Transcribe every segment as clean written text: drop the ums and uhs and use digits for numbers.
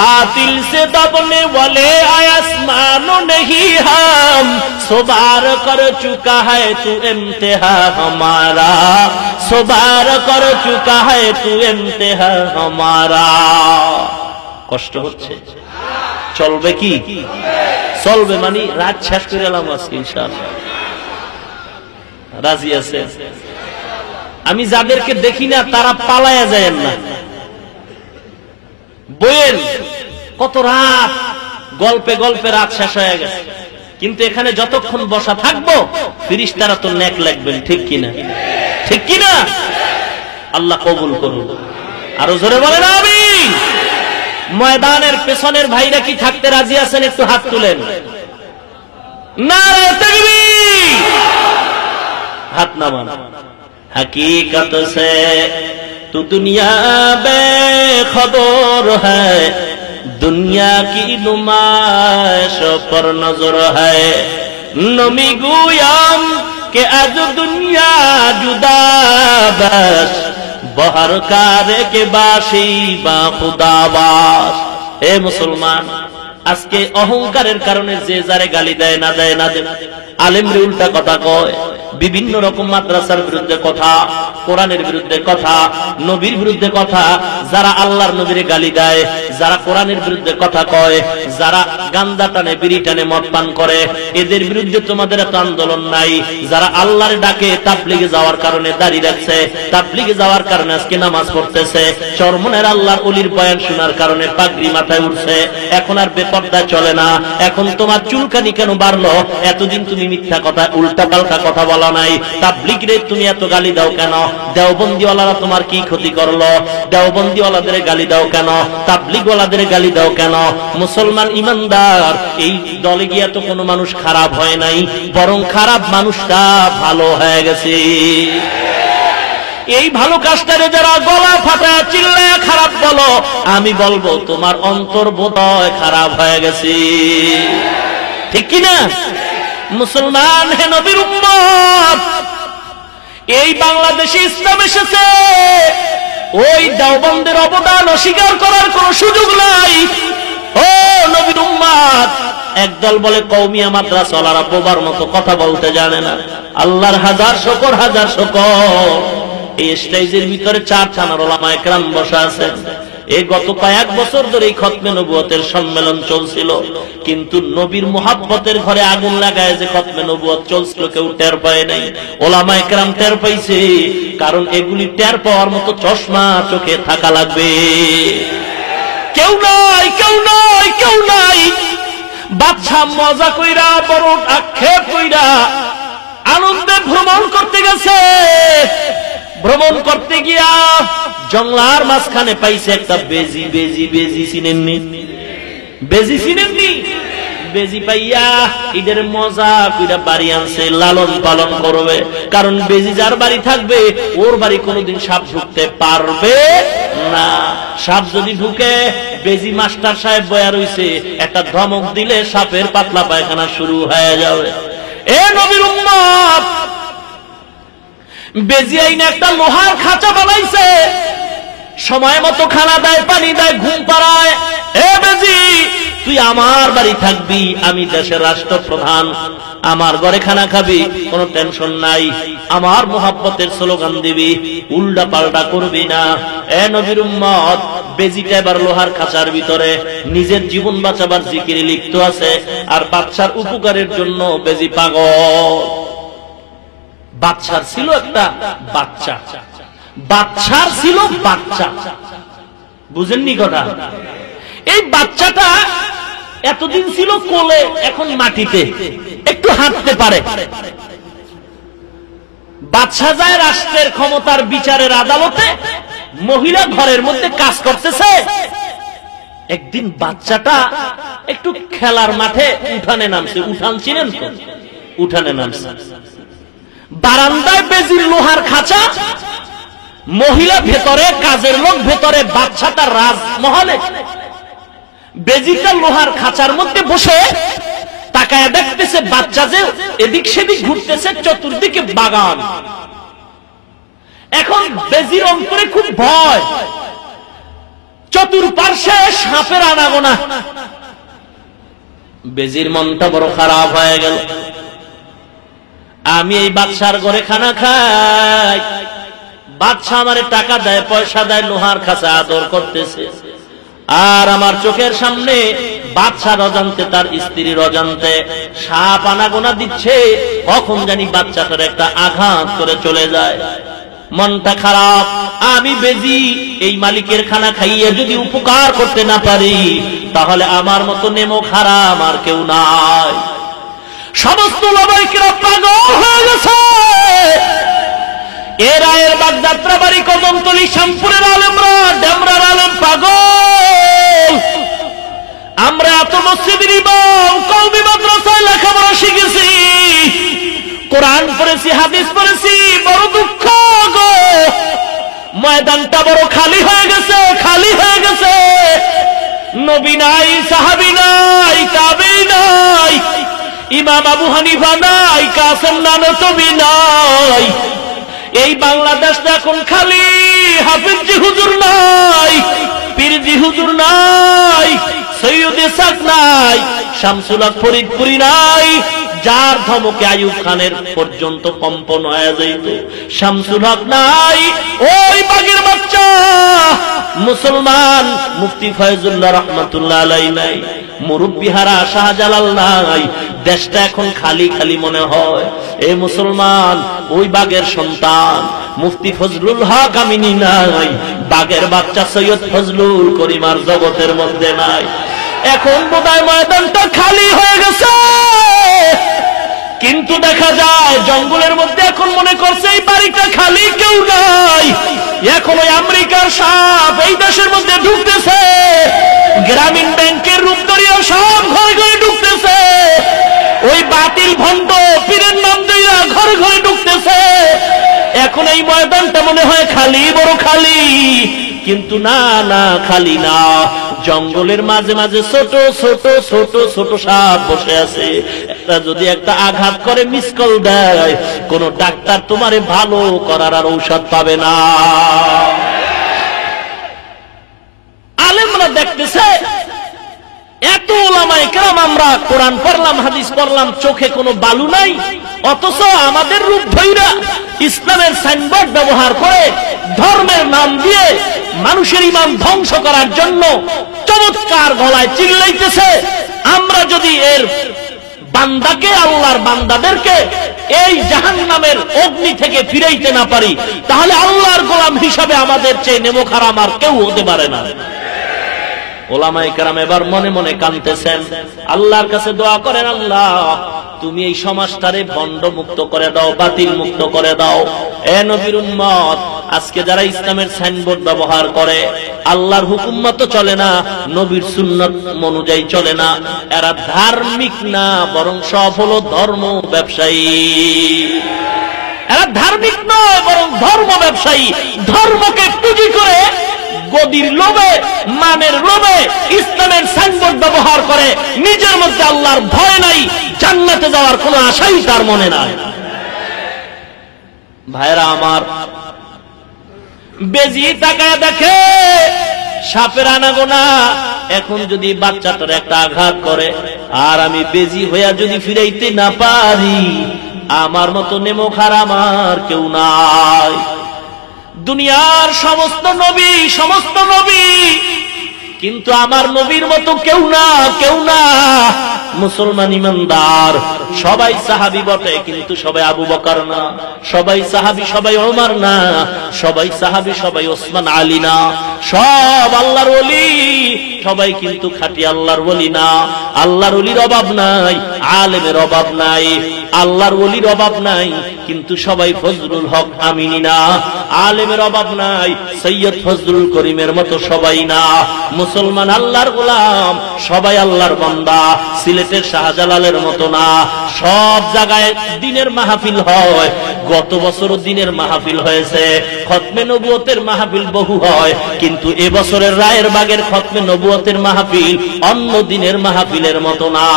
बातिल से दबने वाले आसमानो नहीं हम सुबार कर चुका है तू इम्तिहा हमारा सुबार कर चुका है तू इम्तिहा हमारा কষ্ট হচ্ছে চলবে কি চলবে মানে রাত শেষ করে এলাম আজকে ইনশাআল্লাহ রাজি আছে আমি যাদেরকে দেখি না তারা পালায়া যায় না বইয়ের কত রাত গল্পে গল্পে রাত শেষ হয়ে গেছে কিন্তু এখানে যতক্ষণ বসা থাকবো ফেরেশতারা তো নেক লাগবেন ঠিক কিনা আল্লাহ কবুল করুন আরো জোরে বলেন আমিন ময়দানের পেছনের ভাইরা কি থাকতে রাজি আছেন একটু হাত তুলেন নারে তাকবীর হাত নামান हकीकत से तू दुनिया बेखबर है दुनिया की नुमाइश पर नजर है नमी गुयाम के आज दुनिया जुदा बस बहर कारे के बाशी बा खुदाबास ए मुसलमान আজকে অহংকারের কারণে যে যারে গালি দেয় না দেয় আলেমরে উল্টা কথা কয় বিভিন্ন রকম মাদ্রাসার বিরুদ্ধে কথা কোরআনের বিরুদ্ধে কথা নবীর বিরুদ্ধে কথা যারা আল্লাহর নবীরে গালি দেয় যারা কোরআনের বিরুদ্ধে কথা কয় যারা গাঁজা টানে বিড়ি টানে মদ পান করে এদের বিরুদ্ধে তোমাদের এত আন্দোলন নাই যারা আল্লাহর ডাকে তাবলীগে যাওয়ার কারণে দাঁড়িয়ে রাখছে তাবলীগে যাওয়ার কারণে আজকে নামাজ পড়তেছে চরমনের আল্লাহর ওলির বয়ান শোনার কারণে পাগড়ি মাথায় উঠছে এখন আর বেপরদা চলে না এখন তোমার চুলকানি কেন বাড়লো এতদিন তুমি মিথ্যা কথা উল্টা পাল্টা কথা বলা নাই তাবলীগরে তুমি এত গালি দাও কেন দেওবন্দিওয়ালারা তোমার কি ক্ষতি করলো দেওবন্দিওয়ালাদের গালি দাও কেন তাবলীগওয়ালাদের গালি দাও কেন মুসলমান ইমানদার এই দলে গিয়া তো কোনো মানুষ খারাপ হয় নাই বরং খারাপ মানুষটা ভালো হয়ে গেছে এই ভালো কাজটারে যারা গলা ফাটা চিল্লায় খারাপ বলো আমি বলবো তোমার অন্তর বোধহয় খারাপ হয়ে গেছে ঠিক কি না মুসলমান হে নবীর উম্মত এই বাংলাদেশে ইসলাম এসেছে ওই দেওবন্দের অবদান অস্বীকার করার কোনো সুযোগ নাই ও নবীর উম্মত একদল বলে কওমিয়া মাদ্রাসাওয়ালারা বোবার মতো কথা বলতে জানে না আল্লাহর হাজার শুকর এই স্টেজের ভিতরে চার থানার ওলামায়ে কেরাম বসা আছেন এই গত কয়েক বছর ধরে এই খতমে নবুয়তের সম্মেলন চলছিল কিন্তু নবীর মুহাব্বতের ঘরে আগুন লাগায় যে খতমে নবুয়ত চলছিল কেউ টের পায় নাই ওলামায়ে কেরাম টের পাইছে কারণ এগুলি টের পাওয়ার মতো চশমা চোখে থাকা লাগবে কেউ নাই বাদশা মজা কইরা বড় আক্ষেপ কইরা আনন্দে ভ্রমণ করতে গেছে ভ্রমণ করতে গিয়া জঙ্গলার মাঝখানে পাইছে একটা বেজি চিনেননি বেজি পাইয়া এদের মজা কইরা বাড়ি আনছে লালন পালন করবে কারণ বেজি যার বাড়ি থাকবে ওর বাড়ি কোনোদিন সাপ ঢুকতে পারবে না সাপ যদি ঢুকে বেজি মাস্টার সাহেব বয়া রইছে একটা ধমক দিলে সাপের পাতলা পায়খানা শুরু হয়ে যাবে এ নবীর উম্মত বেজি আইনে একটা লোহার খাঁচা বানাইছে সময় মতো খানা দেয় পানি দেয় ঘুম পাড়ায় এ বেজি তুই আমার বাড়ি থাকবি আমি দেশের রাষ্ট্রপ্রধান আমার ঘরে খানা খাবি কোনো টেনশন নাই আমার মোহাব্বতের স্লোগান দিবি উল্টা পাল্টা করবি না এ নবীর উম্মত বেজিটা এবার লোহার খাঁচার ভিতরে নিজের জীবন বাঁচাবার জিকিরে লিপ্ত আছে আর বাচ্চার উপকারের জন্য বেজি পাগল বাচ্চার ছিল একটা বাচ্চার ছিল বাচ্চা বুঝেননি কথা এই বাচ্চাটা এতদিন ছিল কোলে এখন মাটিতে একটু হাঁটতে পারে বাচ্চা যায় রাষ্ট্রের ক্ষমতার বিচারের আদালতে মহিলা ঘরের মধ্যে কাজ করতেছে একদিন বাচ্চাটা একটু খেলার মাঠে উঠানে নামছে উঠান চিনেন তো উঠানে নামছে বারান্দায় বেজির লোহার খাঁচা মহিলা ভেতরে কাজের লোক ভেতরে বাচ্চাটা রাজমহলে বেজিটা লোহার খাঁচার মধ্যে বসে তাকায় দেখতেছে বাচ্চা যে এদিক সেদিক ঘুরতেছে চতুর্দিকে বাগান এখন বেজির অন্তরে খুব ভয় চতুর্পার্শ্বে সাপের আনাগোনা। বেজির মনটা বড় খারাপ হয়ে গেল। আমি এই বাদশার ঘরে খানা খাই, বাদশা আমারে টাকা দেয়, পয়সা দেয়, লোহার কাছে আদর করতেছে, আর আমার চোখের সামনে বাদশার অজান্তে, তার স্ত্রীর অজান্তে সাপ আনাগোনা দিচ্ছে। কখন জানি বাচ্চাটার একটা আঘাত করে চলে যায়। মনটা খারাপ। আমি বেজি এই মালিকের খানা খাইয়ে যদি উপকার করতে না পারি, তাহলে আমার মতো নেমো খারাপ আর কেউ নাই। সমস্ত উলামায়ে পাগল হয়ে গেছে। এরা এর বাগযাত্রা বাড়ি, কদমতলী, শ্যামপুরের আলেমরা, ডেমরার আলেম পাগল। আমরা এত মসজিদের ইমাম, কওমি মাদ্রাসায় লেখাপড়া শিখেছি, কোরআন পড়েছি, হাদিস পড়েছি, বড় দুঃখ গো। ময়দানটা বড় খালি হয়ে গেছে, খালি হয়ে গেছে। নবী নাই, সাহাবী নাই, তাবেঈ নাই, ইমাম আবু হানিফা নাই, কাসেম নানতবী নাই। এই বাংলাদেশটা এখন খালি। হাফিজজি হুজুর নাই, পীরজি হুজুর নাই, সৈয়দ ইসহাক নাই, শামসুল হক ফরিদপুরি নাই, যার ধমকে আইয়ুব খানের পর্যন্ত কম্পন হয়ে যাইত। শামসুল হক নাই, ওই বাগের বাচ্চা মুসলমান মুফতি ফয়জুল্লাহ রাহমাতুল্লাহ আলাইহি নাই, মুরব্বি হারা শাহজালাল নাই। দেশটা এখন খালি খালি মনে হয়। এ মুসলমান, ওই বাগের সন্তান মুফতি ফজলুল হক আমিনী নাই, বাগের বাচ্চা সৈয়দ ফজলুল করিমার জগতের মধ্যে নাই। এখন বোধহয় ময়দানটা খালি হয়ে গেছে, কিন্তু দেখা যায় জঙ্গলের মধ্যে এখন মনে করছে এই বাড়িটা খালি, কেউ নাই। এখন ওই আমেরিকার সাপ এই দেশের মধ্যে ঢুকতেছে, গ্রামীণ ব্যাংকের রূপধরিয়া সব ঘরে ঘরে ঢুকতেছে, ওই বাতিল ভণ্ড পীরের নাম দিয়া ঘরে ঘরে ঢুকতেছে। এখন এই ময়দানটা মনে হয় খালি, বড় খালি, কিন্তু না না, খালি না। জঙ্গলের মাঝে মাঝে ছোট ছোট ছোট ছোট সাপ বসে আছে। একটা যদি একটা আঘাত করে, মিসকল দেয়, কোন ডাক্তার তোমারে ভালো করার আর ঔষধ পাবে না। আলেমরা দেখতেছে এত উলামায়ে কেরাম, আমরা কোরআন পড়লাম, হাদিস পড়লাম, চোখে কোনো বালু নাই, অথচ আমাদের রূপ ধইরা ইসলামের সাইনবোর্ড ব্যবহার করে ধর্মের নাম দিয়ে মানুষের ঈমান ধ্বংস করার জন্য চমৎকার গলায় চিল্লাইতেছে। আমরা যদি এর বান্দাকে, আল্লাহর বান্দাদেরকে এই জাহান্নামের অগ্নি থেকে ফিরাইতে না পারি, তাহলে আল্লাহর গোলাম হিসাবে আমাদের চেয়ে নেমো খারাপ আর কেউ হতে পারে না। ওলামায়ে কেরাম এবার মনে মনে কাঁদতেছেন, আল্লাহর কাছে দোয়া করেন, আল্লাহ তুমি এই সমাজটারে ভণ্ড মুক্ত করে দাও, বাতিল মুক্ত করে দাও। এ নবীর উম্মত, আজকে যারা ইসলামের সাইনবোর্ড ব্যবহার করে, আল্লাহর হুকুম মতো চলে না, নবীর সুন্নাত অনুযায়ী চলে না, এরা ধার্মিক না, বরং সব হলো ধর্ম ব্যবসায়ী। এরা ধার্মিক নয়, বরং ধর্ম ব্যবসায়ী। ধর্মকে পুঁজি করে গদির লোভে, মানের লোভে ইসলামের সাইনবোর্ড ব্যবহার করে, নিজের মধ্যে আল্লাহর ভয় নাই, জান্নাতে যাওয়ার কোনো আশাই তার মনে নাই। ভাইরা আমার, বেজি তাকায় দেখে সাপের আনাগোনা। এখন যদি বাচ্চাটার একটা আঘাত করে, আর আমি বেজি হইয়া যদি ফিরাইতে না পারি, আমার মতো নেমো খারাপ আর কেউ নাই। দুনিয়ার সমস্ত নবী, কিন্তু আমার নবীর মতো কেউ না, কেউ না। মুসলমান ইমানদার সবাই সাহাবী বটে, কিন্তু সবাই আবু বকর না, সবাই সাহাবী সবাই ওমর না, সবাই সাহাবী সবাই ওসমান আলী না, সব আল্লাহর ওলি, সবাই কিন্তু খাঁটি আল্লাহর ওলি না। আল্লাহর ওলির অভাব নাই, আলেমের অভাব নাই, আল্লাহর ওলির অভাব নাই, কিন্তু সবাই ফজলুল হক আমিনী না। আলেমের অভাব নাই, সৈয়দ ফজলুল করিমের মতো সবাই না। মুসলমান আল্লাহর গোলাম, সবাই আল্লাহর বান্দা, সিলেটের শাহজালালের মতো না। সব জায়গায় দিনের মাহফিল হয়, গত বছরও দিনের মাহফিল হয়েছে, খতমে নবুয়তের মাহফিল বহু হয়, কিন্তু এবছরের রায়ের বাগের খতমে নবুয়তের মাহফিল অন্য দিনের মাহফিলের মতো না।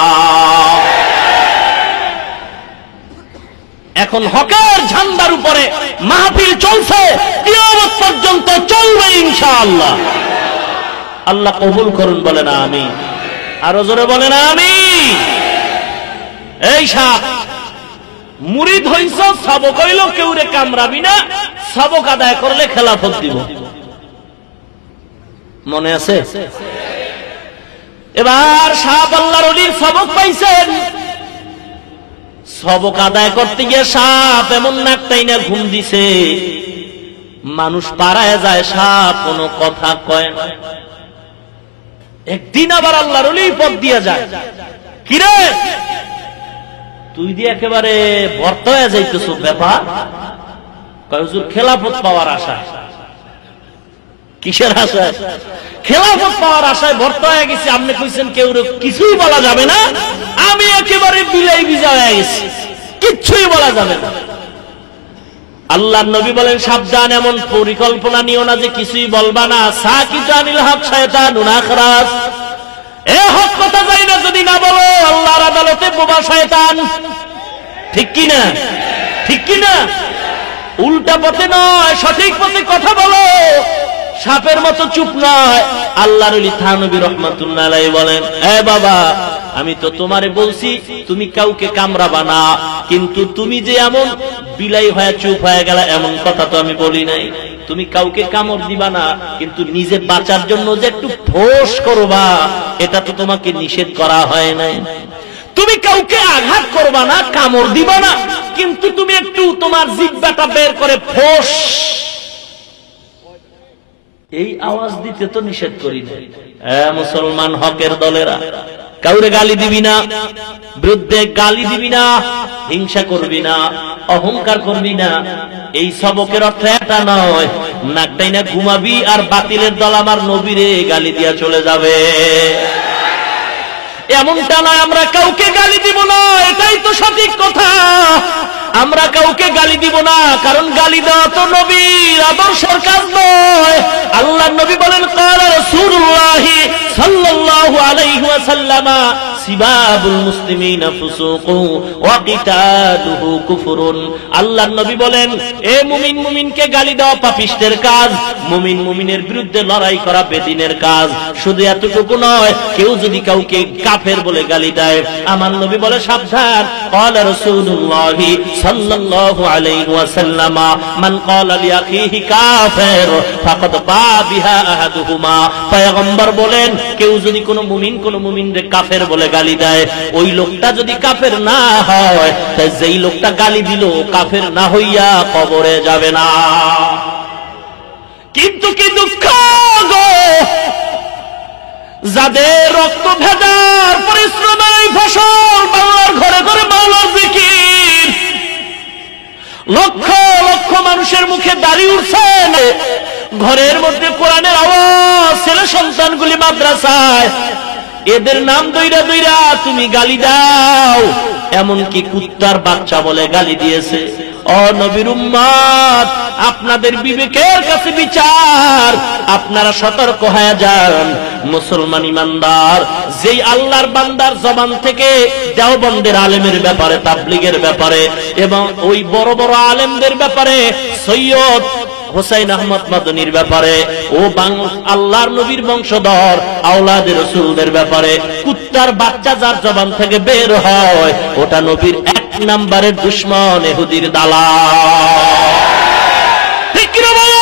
এখন হকের ঝান্ডার উপরে মাহফিল চলছে, কিয়ামত পর্যন্ত চলবে ইনশাআল্লাহ। আল্লাহ কবুল করুন, বলেন আমিন। আরো জোরে বলেন আমিন। এই সাপ মুরিদ হইছ, সবক হইল কেউরে কামড়াবি না, সবক আদায় করলে খেলাফত দিব। মনে আছে? এবার সাপ আল্লাহর ওলির সবক পাইছেন, সবক আদায় করতে গিয়ে সাপ এমন নাকটাই না ঘুম দিছে, মানুষ পাড়ায় যায়, সাপ কোনো কথা কয় না। একদিন আবার আল্লাহর ওলি পথ দিয়ে যায়, কিরে তুই দিয়ে একেবারে ভর্ত হয়ে যাইতেছ, ব্যাপার কয় হুজুর খেলাফত পাওয়ার আশা। কিসের আশায়? খেলাফত পাওয়ার আশায় ভর্ত হয়ে গেছি। আপনি কইছেন কেউ কিছুই বলা যাবে না, আমি একেবারে বিলাই বিজা হয়ে গেছি, কিচ্ছুই বলা যাবে না। আল্লাহর নবী বলেন সাবধান, এমন পরিকল্পনা নিও না যে কিছুই বলবা না। সাকিতানিল হক শায়তানুন আখরাস, এ হক কথা যাই না যদি না বলো, আল্লাহর আদালতে বোবা শয়তান। ঠিক কি না? ঠিক কি না? উল্টা পথে নয়, সঠিক পথে কথা বলো, সাপের মতো চুপ নয়। আল্লাহর ওলি থানবী রাহমাতুল্লাহ আলাইহি বলেন, এ বাবা, আমি তো তোমারে বলছি তুমি কাউকে কামড়াবা না, কিন্তু তুমি যে এমন বিলাই হয়ে চুপ হয়ে গেল, এমন কথা তো আমি বলি নাই। তুমি কাউকে কামড় দিবা না, কিন্তু নিজে বাঁচার জন্য যে একটু ফোঁস করবা, এটা তো তোমাকে নিষেধ করা হয় নাই। তুমি কাউকে আঘাত করবা না, কামড় দিবা না, কিন্তু তুমি একটু তোমার জিহ্বাটা বের করে ফোঁস, এই আওয়াজ দিতে তো নিষেধ করি না। মুসলমান হকের দলেরা, কাউরে গালি দিবি না, বিরুদ্ধে গালি দিবি না, হিংসা করবি না, অহংকার করবি না। এই সবকের অর্থ এটা নয় নাকটাই না ঘুমাবি আর বাতিলের দল আমার নবীরে গালি দিয়া চলে যাবে, এমনটা নয়। আমরা কাউকে গালি দিব না, এটাই তো সঠিক কথা। আমরা কাউকে গালি দিব না, কারণ গালি দেওয়া তো নবীর আদর্শের কাজ নয়। আল্লাহর নবী বলেন, ক্বালা রাসূলুল্লাহ সাল্লাল্লাহু আলাইহি ওয়াসাল্লাম, সিবাবুল মুসলিমিনা ফুসুকু ওয়া কিতালুহু কুফরুন। আল্লাহর নবী বলেন, এ মুমিন মুমিনকে গালি দেওয়া পাপিষ্টের কাজ, মুমিন মুমিনের বিরুদ্ধে লড়াই করা বেদিনের কাজ। শুধু এতটুকু নয়, কেউ যদি কাউকে কাফের বলে গালি দেয়, আমার নবী বলে সাবধান। ক্বালা রাসূলুল্লাহ সাল্লাল্লাহু আলাইহি ওয়াসাল্লাম, মান ক্বালা লিআখিহি কাফির ফাকাদ বা বিহা আহাদুহুমা। পয়গম্বর বলেন, কেউ যদি কোনো মুমিনরে কাফের বলে গালি দেয়, ওই লোকটা যদি কাফের না হয়, তাই যেই লোকটা গালি দিল কাফের না হইয়া কবরে যাবে না। কিন্তু কি দুঃখ গো, যাদের রক্ত ভেদার পরিশ্রমের ফসল বাংলার ঘরে ঘরে মাওলার জিকির, লক্ষ লক্ষ মানুষের মুখে দাড়ি উঠছে, ঘরের মধ্যে কোরআনের আওয়াজ, ছেলে সন্তানগুলি মাদ্রাসায়, এদের নাম দইরা দইরা তুমি গালি দাও। এমনকি কুত্তার বাচ্চা বলে গালি দিয়েছে। ও নবীর উম্মত, আপনাদের বিবেকের কাছে বিচার, আপনারা সতর্ক হয়ে যান। মুসলমান ইমানদার যেই আল্লাহর বান্দার জবান থেকে দেওবন্দের আলেমের ব্যাপারে, তাবলীগের ব্যাপারে এবং ওই বড় বড় আলেমদের ব্যাপারে, সৈয়দ হুসাইন আহমদ মাদনীর ব্যাপারে, ও আল্লাহর নবীর বংশধর আওলাদে রাসূলদের ব্যাপারে কুত্তার বাচ্চা যার জবান থেকে বের হয়, ওটা নবীর এক নম্বরের দুশমন, ইহুদির দালাল। ঠিক কি না বলো?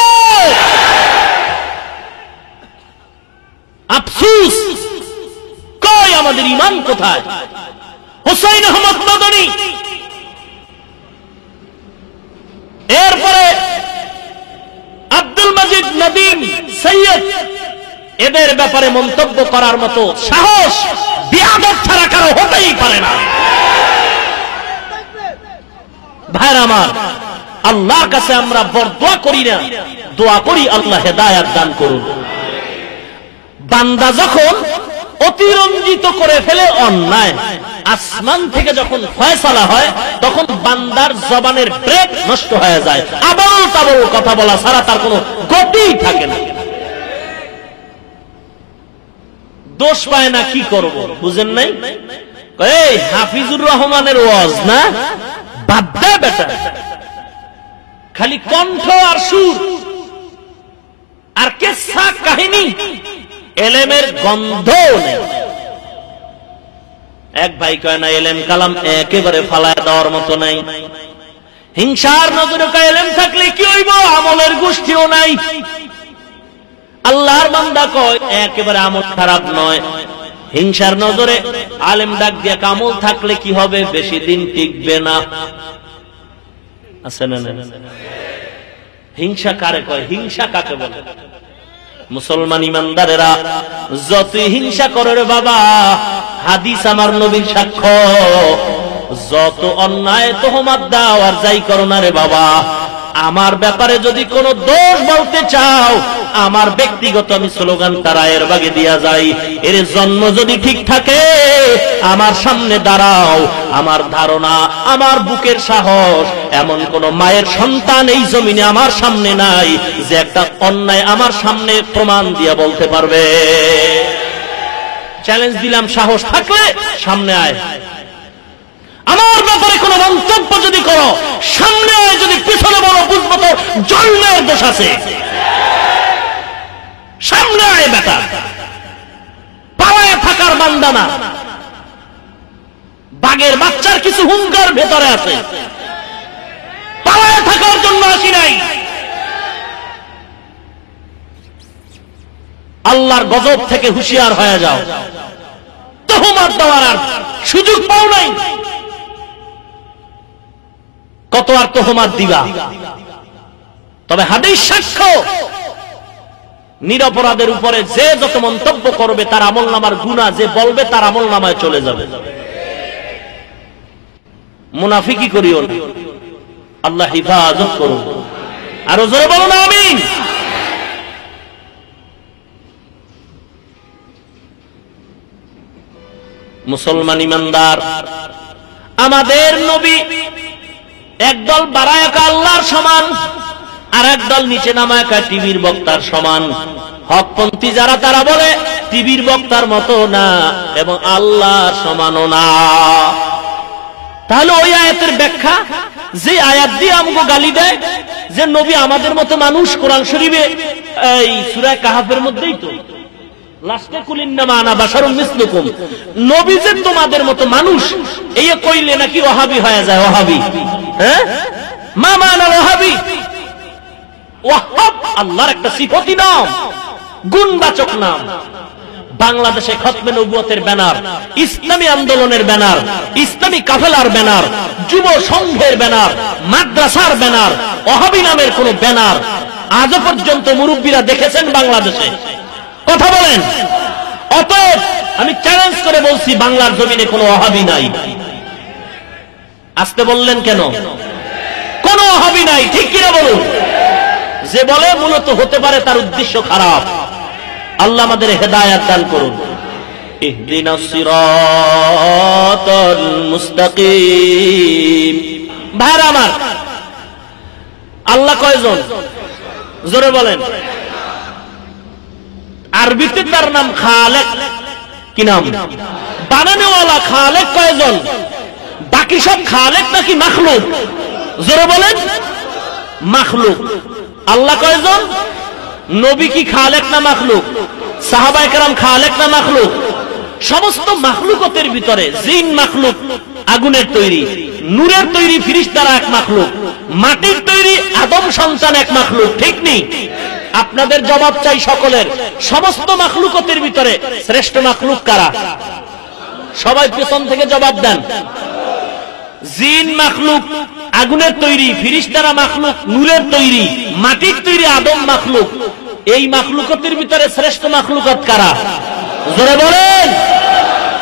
আফসোস, কই আমাদের ঈমান কোথায়? হুসাইন আহমদ মাদনী, এরপরে আব্দুল মাজিদ নদীম, সৈয়দ, এদের ব্যাপারে মন্তব্য করার মতো সাহস বিয়াদব ছাড়া কারো হতেই পারে না। ভাইরা আমার, আল্লাহর কাছে আমরা বরদোয়া করি না, দোয়া করি আল্লাহ হেদায়েত দান করুন। বান্দা যখন অতিরঞ্জিত করে ফেলে অন্যায়, আসমান থেকে যখন ফয়সালা হয়, তখন বান্দার জবানের ব্রেক নষ্ট হয়ে যায়, আবারও তাবল কথা বলা ছাড়া তার কোনো গতিই থাকে না। দোষ পায় না, কি করব বুঝেন নাই? এই হাফিজুর রহমানের ওয়াজ না, বাদ দে বেটা, খালি কণ্ঠ আর সুর আর কেসা কাহিনী, এলেমের গন্ধ নেই। এক ভাই কয় না এলেম কালাম একেবারে ফালায় দেওয়ার মতো নাই। হিংসার নজরে কয় এলেম থাকলে কি হইব, আমলের গোষ্ঠীও নাই। আল্লাহর বান্দা কয় একেবারে আমল খারাপ নয়, হিংসার নজরে আলেম ডাক দিয়া আমল থাকলে কি হবে, বেশি দিন টিকবে না। আছে না? হিংসা কারে কয়, হিংসা কাকে বলে? মুসলমান ইমানদারেরা যতই হিংসা করে রে বাবা, হাদিস আমার নবীর সাক্ষ্য, যত অন্যায় তোহমাত দাও আর যাই করো না রে বাবা, আমার ব্যাপারে যদি কোনো দোষ বলতে চাও, আমার ব্যক্তিগত আমি স্লোগান তারা এর বাগে দিয়া যাই, এর জন্ম যদি ঠিক থাকে আমার সামনে দাঁড়াও। আমার ধারণা, আমার বুকের সাহস, এমন কোন মায়ের সন্তান এই জমিনে আমার সামনে নাই যে একটা অন্যায় আমার সামনে প্রমাণ দিয়া বলতে পারবে। চ্যালেঞ্জ দিলাম, সাহস থাকলে সামনে আয়। আমার ব্যাপারে কোন মন্তব্য যদি করো, সামনে আয়, যদি পিছনে বলো বুঝবো তো জন্মের দোষ আছে। সামনে আয় বেটা, পালায় থাকার বান্দা না। বাঘের বাচ্চার কিছু হুঙ্কার ভেতরে আছে, পালায় থাকার জন্য আসি নাই। আল্লাহর গজব থেকে হুঁশিয়ার হয়ে যাও, তোহমাত দেওয়ার আর সুযোগ পাও নাই। কত আর তোহমাত দিবা? তবে হাদিস সাক্ষ্য, নিরপরাধের উপরে যে যত মন্তব্য করবে তার আমলনামার গুনাহ যে বলবে তার আমলনামায় চলে যাবে। মুনাফিকি করিও না, আল্লাহ হিফাজত করুন। আরো জোরে বলুন আমিন। মুসলমান ইমানদার, আমাদের নবী একদল বাড়ায় আল্লাহর সমান, আর একদল নিচে নামায় টিভির বক্তার সমান। হকপন্থী যারা তারা বলে টিভির বক্তার মতো না এবং আল্লাহর সমানও না। তাহলে ওই আয়াতের ব্যাখ্যা, যে আয়াত দিয়ে আমাকে গালি দেয় যে নবী আমাদের মতো মানুষ, কোরআন শরীফে এই সূরা কাহাফের মধ্যেই তো লাস্টে কুলিন্নামা আনা বাশারুম মিসলুকুম, নবী যে তোমাদের মতো মানুষ, এই কইলে নাকি ওয়াহাবি হয়ে যায়। ওয়াহাবি, হ্যাঁ, মা মানা ওয়াহাবি। ওয়াহাব আল্লাহর একটা সিফতি নাম, গুণবাচক নাম। বাংলাদেশে খতমে নবুয়তের ব্যানার, ইসলামী আন্দোলনের ব্যানার, ইসলামী কাফেলার ব্যানার, যুব সংঘের ব্যানার, মাদ্রাসার ব্যানার, ওয়াহাবি নামের কোন ব্যানার আজও পর্যন্ত মুরব্বীরা দেখেছেন বাংলাদেশে? কথা বলেন। অতএব আমি চ্যালেঞ্জ করে বলছি, বাংলার জমিনে কোনো ওয়াহাবি নাই। আসতে বললেন কেন? কোন ওয়াহাবি নাই, ঠিক কিনা বলুন? যে বলে মূলত হতে পারে তার উদ্দেশ্য খারাপ। আল্লাহ আমাদের হেদায়েত দান করুন। ইহদিনাস সিরাতাল মুস্তাকিম। ভাইরা আমার, আল্লাহ কয়জন? জোরে বলেন। আরবিতে তার নাম খালেক। কি নাম? বানানেওয়ালা। খালেক কয়জন? বাকি সব খালেক নাকি মাখলুক? জোরে বলেন। মাখলুক। আল্লাহ কয়জন? নবী কি খালেক না মাখলুক? সাহাবায়ে কেরাম খালেক না মাখলুক? সমস্ত মাখলুকতের ভিতরে জিন মাখলুক, আগুনের তৈরি, নূরের তৈরি ফেরেশতারা এক মাখলুক, মাটির তৈরি আদম সন্তান এক মাখলুক, ঠিক নেই? আপনাদের জবাব চাই সকলের। সমস্ত মাখলুকতের ভিতরে শ্রেষ্ঠ মাখলুক কারা? সবাই পেছন থেকে জবাব দেন। জিন মাখলুক, আগুনের তৈরি, ফেরেশতারা মাখলুক, নূরের তৈরি, মাটির তৈরি আদম মাখলুক। এই মাখলুকতের ভিতরে শ্রেষ্ঠ মাখলুকত কারা? জোরে বলেন।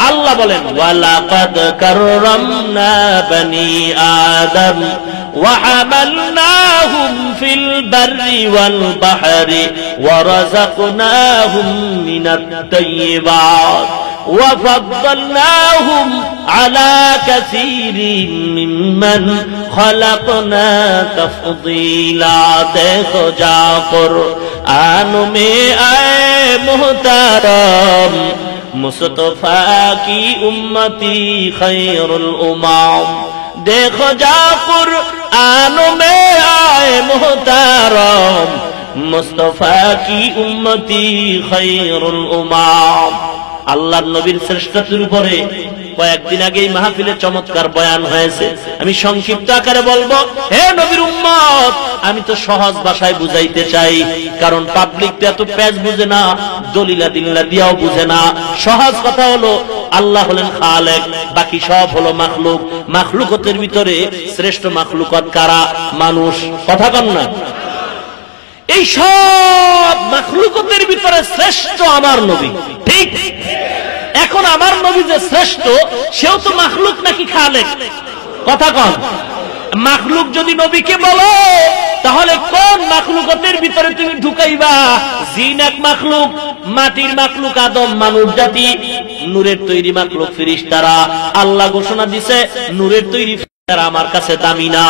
আল্লাহ বলেন, ওয়ালাকাদ কাররামনা বনি আদম ওয়া হামালনাহুম ফিল বাররি ওয়াল বাহরি ওয়া রাযাকনাহুম মিনাত তাইয়্যিবাত ওয়া ফাদ্দালনাহুম আলা কাসীরিন মিম্মান খালাকনা তাফদীলা। দেখো যা কুরআন মে আয়ে মুহতারাম, मुस्तफा की उम्मती खैरुल उम्म। देखो जा कुरआन में आए मुहतारम, মুস্তাফা কি উম্মতি খায়রুল উমাম। আল্লাহর নবীর শ্রেষ্ঠত্বের উপরে কয়েকদিন আগে এই মাহফিলে চমৎকার বয়ান হয়েছে। আমি সংক্ষিপ্ত আকারে বলবো, হে নবীর উম্মত, আমি তো সহজ ভাষায় বুঝাইতে চাই, কারণ পাবলিক তো এত প্যাচ বুঝে না, দলিলা দিল্লা দিয়াও বুঝে না। সহজ কথা হলো আল্লাহ হলেন খালেক, বাকি সব হলো মাখলুক। মাখলুকতের ভিতরে শ্রেষ্ঠ মাখলুকত কারা? মানুষ। কথা কন না? এই সব মাখলুকতের ভিতরে শ্রেষ্ঠ আমার নবী, ঠিক? এখন আমার নবী যে শ্রেষ্ঠ, সেও তো মাখলুক নাকি খালেক? কথা কন। মাখলুক যদি নবীকে বলো, তাহলে কোন মাখলুকতের ভিতরে তুমি ঢুকাইবা? জিন এক মাখলুক, মাটির মাখলুক আদম মানুষ জাতি, নূরের তৈরি মাখলুক ফেরেশতারা। আল্লাহ ঘোষণা দিছে নূরের তৈরি আমার কাছে দামি না,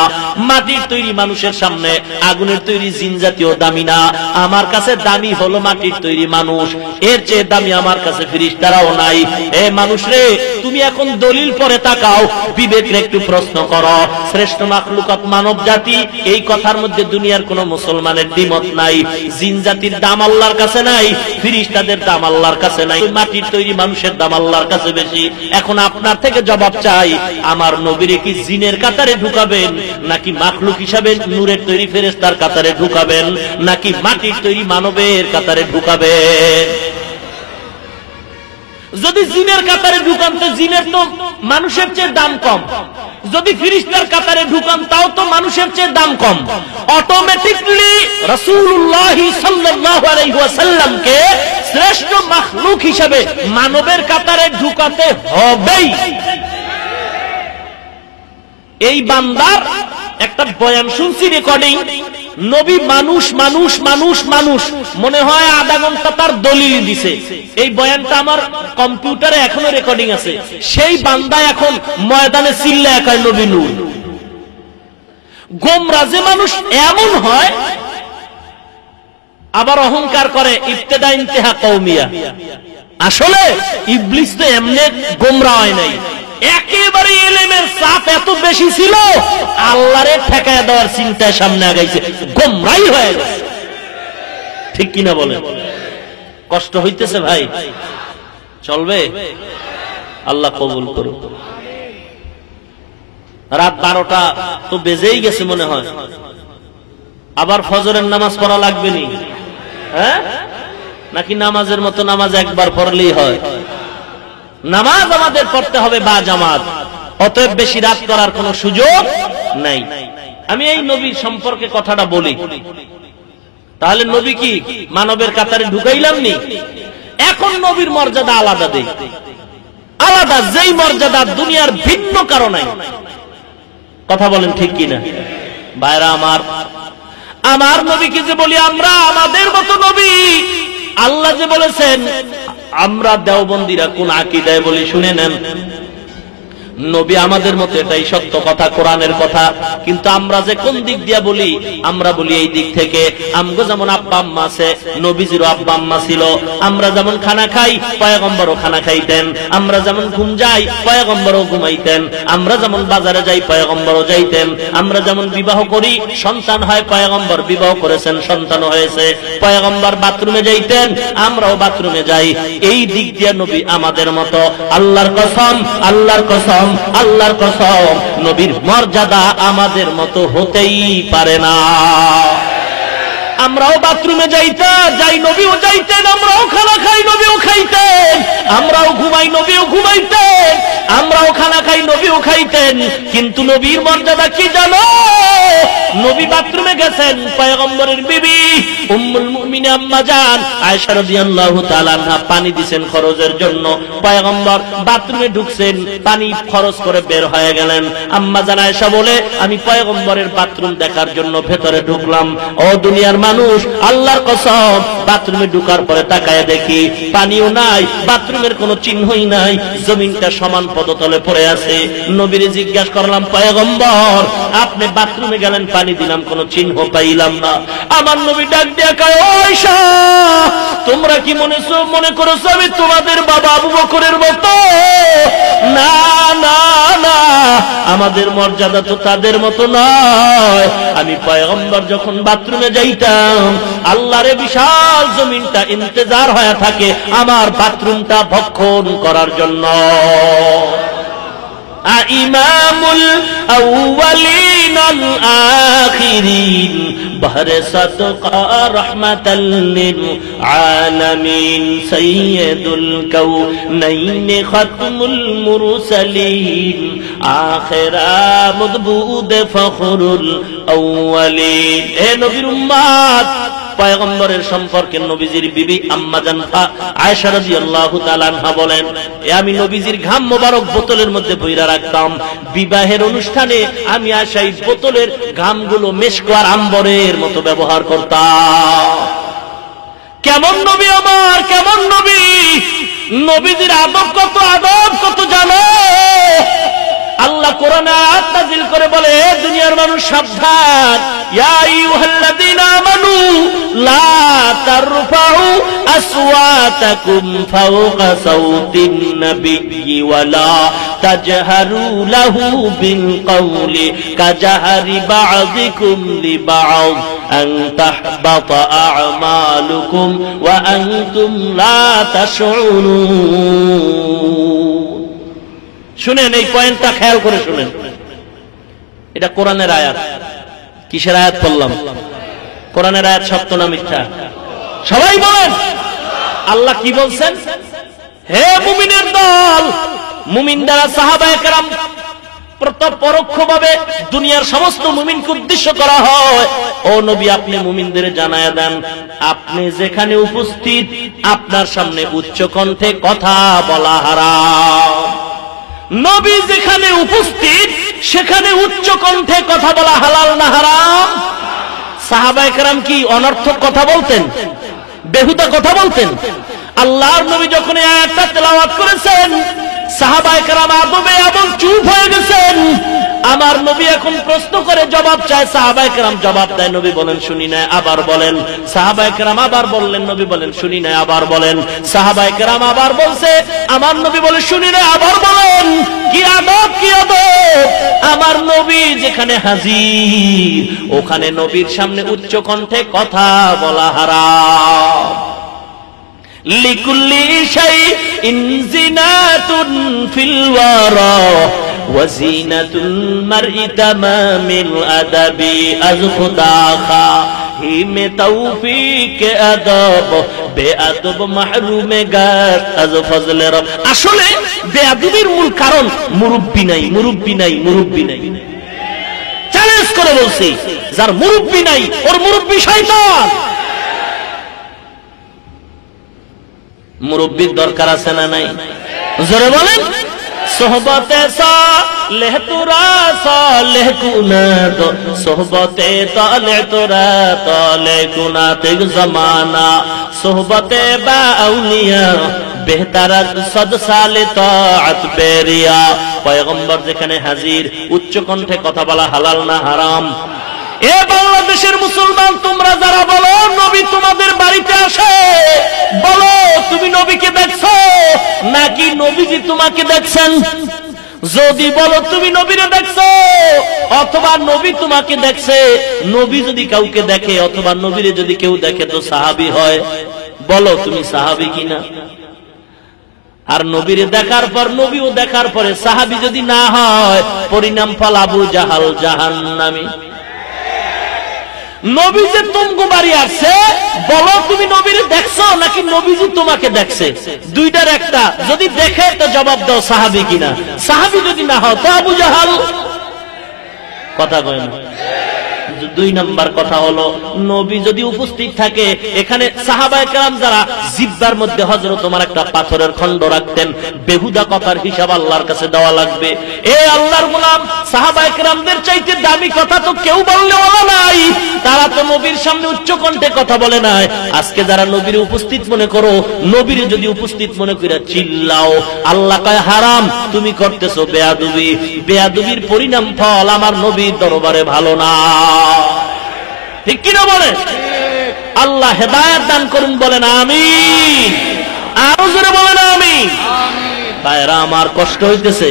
মাটির তৈরি মানুষের সামনে আগুনের তৈরি জিন জাতীয় দামি না, আমার কাছে দামি হলো মাটির তৈরি মানুষ। এর চেয়ে দামি আমার কাছে ফেরেশতারাও নাই। এ মানুষ রে, তুমি এখন দলিল পরে তাকাও, বিবেকরে একটু প্রশ্ন করো। শ্রেষ্ঠ মাখলুকাত মানব জাতি, এই কথার মধ্যে দুনিয়ার কোন মুসলমানের দ্বিমত নাই। জিন জাতির দাম আল্লাহর কাছে নাই, ফেরেশতাদের দাম আল্লাহর কাছে নাই, মাটির তৈরি মানুষের দাম আল্লাহর কাছে বেশি। এখন আপনার থেকে জবাব চাই, আমার নবীরে কি জিনের কাতারে ঢুকাবেন, নাকি মাখলুক হিসাবে নূরের তৈরি ফেরেশতার কাতারে ঢুকাবেন, নাকি মাটির তৈরি মানবের কাতারে ঢুকাবেন? যদি জিনের কাতারে ঢুকান, তো জিনের তো মানুষের চেয়ে দাম কম। যদি ফেরেশতার কাতারে ঢুকান, তাও তো মানুষের চেয়ে দাম কম। অটোমেটিকলি রাসূলুল্লাহ সাল্লাল্লাহু আলাইহি ওয়াসাল্লামকে শ্রেষ্ঠ মাখলুক হিসাবে মানবের কাতারে ঢুকাতে হবেই। এই বান্দার একটা বয়ান শুনছি রেকর্ডিং, নবী মানুষ মানুষ মানুষ মানুষ, মনে হয় আধা ঘন্টা তার দলিল দিছে। এই বয়ানটা আমার কম্পিউটারে এখনো রেকর্ডিং আছে। সেই বান্দা এখন ময়দানে চিল্লা একাই নবী নূর। গোমরাজে মানুষ এমন হয়, আবার অহংকার করে ইবতেদা ইন্তেহা কওমিয়া। আসলে ইবলিস তো এমনি গোমরা হয় নাই, একেবারে ইলমের চাপ এত বেশি ছিল, আল্লাহরে ঠেকায় দেওয়ার চিন্তায় সামনে আগাইছে, গোমরাই হয়ে গেছে। ঠিক কিনা বলেন? কষ্ট হইতেছে ভাই? চলবে? আল্লাহ কবুল করুন। রাত 12টা তো বেজেই গেছে মনে হয়, আবার ফজরের নামাজ পড়া লাগবে নি? হ্যাঁ, নাকি নামাজের মতো নামাজ একবার পড়লেই হয়? নামাজ আমাদের পড়তে হবে বা জামাত, অতএব বেশি রাত করার কোন সুযোগ নাই। আমি এই নবীর সম্পর্কে কথাটা বলি, তাহলে নবী কি মানবের কাতারে ঢুকাইলাম নি? এখন নবীর মর্যাদা আলাদা দেই, আলাদা, যেই মর্যাদা দুনিয়ার ভিন্ন কারো নাই। কথা বলেন ঠিক কিনা ভাইরা আমার? আমার নবীকে যে বলি আমরা আমাদের মতো নবী, আল্লাহ যে বলেছেন আমরা দেওবন্দিরা কোন আকীদায় বলি শুনে নেন, নবী আমাদের মতো, এটাই সত্য কথা, কোরআনের কথা। কিন্তু আমরা যে কোন দিক দিয়া বলি, আমরা বলি এই দিক থেকে। আমগো যেমন আব্বা আম্মা আছে, নবীজিরও আব্বা আম্মা ছিল। আমরা যেমন খানা খাই, পয়গম্বরও খানা খাইতেন। আমরা যেমন ঘুম যাই, পয়গম্বরও ঘুমাইতেন। আমরা যেমন বাজারে যাই, পয়গম্বরও যাইতেন। আমরা যেমন বিবাহ করি, সন্তান হয়, পয়গম্বর বিবাহ করেছেন, সন্তান হয়েছে। পয়গম্বর বাথরুমে যাইতেন, আমরাও বাথরুমে যাই। এই দিক দিয়া নবী আমাদের মতো। আল্লাহর কসম, আল্লাহর কসম, আল্লাহর কসম, নবীর মর্যাদা আমাদের মতো হতেই পারে না। আমরাও বাথরুমে যাই, নবীও যাইতেন। আমরাও খানা খাই, নবীও খাইতেন। আমরাও ঘুমাই, নবীও ঘুমাইতেন। আমরাও খানা খাই, নবীও খাইতেন। কিন্তু নবীর মর্যাদা কি জানো? নবী বাথরুমে গেছেন, পয়গম্বরের বিবি উম্মুল মুমিনিন আম্মা জান আয়েশা রাদিয়াল্লাহু তাআলা আনহা পানি দিবেন খরচের জন্য। পয়গম্বর বাথরুমে ঢুকছেন, পানি খরচ করে বের হয়ে গেলেন। আম্মা জান আয়েশা বলে, আমি পয়গম্বরের বাথরুম দেখার জন্য ভেতরে ঢুকলাম। ও দুনিয়ার মানুষ, আল্লাহর কসম, বাথরুমে ঢুকার পরে তাকায় দেখি পানিও নাই, বাথরুমের কোনো চিহ্নই নাই, জমিনটা সমান পদতলে পড়ে আছে। নবীরে জিজ্ঞাসা করলাম, পয়গম্বর আপনি বাথরুমে গেলেন, পানি দিলাম, কোনো চিহ্ন পাইলাম না। আমার নবী ডাক দিয়ে কয়, ও আয়েশা তোমরা কি মনে করেছো আমি তোমাদের বাবা আবু বকরের মতো? না না না, আমাদের মর্যাদা তো তাদের মতো নয়। আমি পয়গম্বর যখন বাথরুমে যাইতাম, আল্লাহরে বিশাল জমিনটা ইন্তজার হয়ে থাকে আমার বাথরুমটা ভক্ষণ করার জন্য। ইমামুল আউয়ালিন আল আখিরিন বহরে সাদকা রাহমাতাল লিল আলামিন সাইয়্যিদুল কাউনাইন খাতমুল মুরসালিন আখিরা মদবুদ ফখরুল আউয়ালিন। হে নবীর উম্মত, পয়গম্বরের সম্পর্কে নবীজির বিবি আম্মা জান আয়েশা রাদিয়াল্লাহু তাআলা আনহা বলেন, আমি নবীজির ঘাম মোবারক বোতলের মধ্যে বইরা রাখতাম। বিবাহের অনুষ্ঠানে আমি আয়েশা এই বোতলের ঘামগুলো মেশক আর আম্বরের মতো ব্যবহার করতাম। কেমন নবী আমার, কেমন নবী! নবীজির আদব কত জানো? আল্লাহ কোরআনে আয়াত নাযিল করে বলে, দুনিয়ার মানুষ সাবধান, ইয়া আইয়ুহাল্লাযীনা আমানু লা তারফাউ আসওয়াতাকুম ফাওকা সাওতিন নাবিয়্যি ওয়া লা তাজহারু লাহু বিল কওলি কাজাহরি বা'যিকুম লিবা'য আন তাহবাতা আ'মালুকুম ওয়া আনতুম লা তাশউরুন। শুনেন, এই পয়েন্টটা খেয়াল করে শুনেন। এটা কোরআনের আয়াত। কিসের আয়াত বললাম? কোরআনের আয়াত। সত্য না মিথ্যা? সবাই বলেন। আল্লাহ কি বলছেন? হে মুমিনের দল, মুমিন দ্বারা সাহাবায়ে কেরাম পরোক্ষভাবে দুনিয়ার সমস্ত মুমিনকে উদ্দেশ্য করা হয়। ও নবী, আপনি মুমিনদের জানায়া দেন, আপনি যেখানে উপস্থিত আপনার সামনে উচ্চ কণ্ঠে কথা বলা হারাম। নবী যেখানে উপস্থিত সেখানে উচ্চ কণ্ঠে কথা বলা হালাল না হারাম? সাহাবায়ে কেরাম কি অনর্থক কথা বলতেন? বেহুদা কথা বলতেন? আল্লাহর নবী যখন এই আয়াতটা তেলাওয়াত করেছেন, সাহাবায়ে কেরাম আদবে এবং চুপ হয়ে গেছেন। আমার নবী এখন প্রশ্ন করে জবাব চায়, সাহাবায়ে কেরাম জবাব দেয়, নবী বলেন শুনি না, আবার বলেন। সাহাবায়ে কেরাম আবার বললেন, নবী বলেন শুনি না, আবার বলেন। সাহাবায়ে কেরাম আবার বলছে, আমার নবী বলে শুনি না, আবার বলেন। কি আদব, কি আদব! আমার নবী যেখানে হাজির ওখানে নবীর সামনে উচ্চ কণ্ঠে কথা বলা হারাম। লিকুল্লি শাইইন জিনাতুন ফিল ওয়ারা ওয়া জিনাতুল মারই তামামিল আদাবি আজ খুদা হিমে তৌফিক আদব বেআদব মাহরুমে গাত আজ ফজলে রব। আসলে বেআদবির মূল কারণ মুরব্বি নাই, মুরব্বি নাই, মুরব্বি নাই। চ্যালেঞ্জ করে বলছি, যার মুরব্বি নাই ওর মুরব্বি শয়তান। মুরব্বির দরকার আছে না নাই? জোরে বলেন। সোহবতে সালেহ তুরা সালেহ কুনাত, সোহবতে তালে তুরা তালে কুনাত জামানা, সোহবতে বা আউলিয়া বেহতার সদ সালে তাআত বেরিয়া। পয়গম্বর যেখানে হাজির উচ্চ কণ্ঠে কথা বলা হালাল না হারাম? এ বাংলাদেশের মুসলমান, তোমরা যারা বলো নবী তোমাদের বাড়িতে আসে, বলো তুমি নবীকে দেখছো নাকি নবীজি তোমাকে দেখছেন? যদি বলো তুমি নবীরে দেখছো অথবা নবী তোমাকে দেখছে, নবী যদি কাউকে দেখে অথবা নবীরে যদি কেউ দেখে তো সাহাবী হয়। বলো তুমি সাহাবী কিনা? আর নবীরে দেখার পর, নবীও দেখার পরে সাহাবী যদি না হয়, পরিণাম ফল আবু জাহাল জাহান্নামী। নবী যে তুমগো বাড়ি আসছে, বলো তুমি নবীরে দেখছো নাকি নবীজি তোমাকে দেখছে? দুইটার একটা। যদি দেখে তো জবাব দাও সাহাবী কিনা, সাহাবী যদি না হয় তো আবু জাহাল। কথা কয় না? দুই নাম্বার কথা হলো, নবী যদি উপস্থিত থাকে এখানে, সাহাবায়ে কেরাম যারা জিহ্বার মধ্যে হযরত ওমর একটা পাথরের খণ্ড রাখতেন, বেহুদা কথার হিসাব আল্লাহর কাছে দেওয়া লাগবে। এ আল্লাহর গোলাম, সাহাবায়ে কেরামদের চাইতে দামি কথা তো কেউ বললে ওলা নাই। তারা তো নবীর সামনে উচ্চ কণ্ঠে কথা বলে নাই। আজকে যারা নবীর উপস্থিত মনে করো, নবীর যদি উপস্থিত মনে করে চিল্লাও, আল্লাহ কয় হারাম, তুমি করতেছো বেয়াদবি। বেয়াদবির পরিণাম ফল আমার নবীর দরবারে ভালো না। ঠিক কিনা বলে? আল্লাহ হেদায়েত দান করুন, বলেন আমিন। আরো জোরে বলেন আমিন। ভাইরা আমার, কষ্ট হইতেছে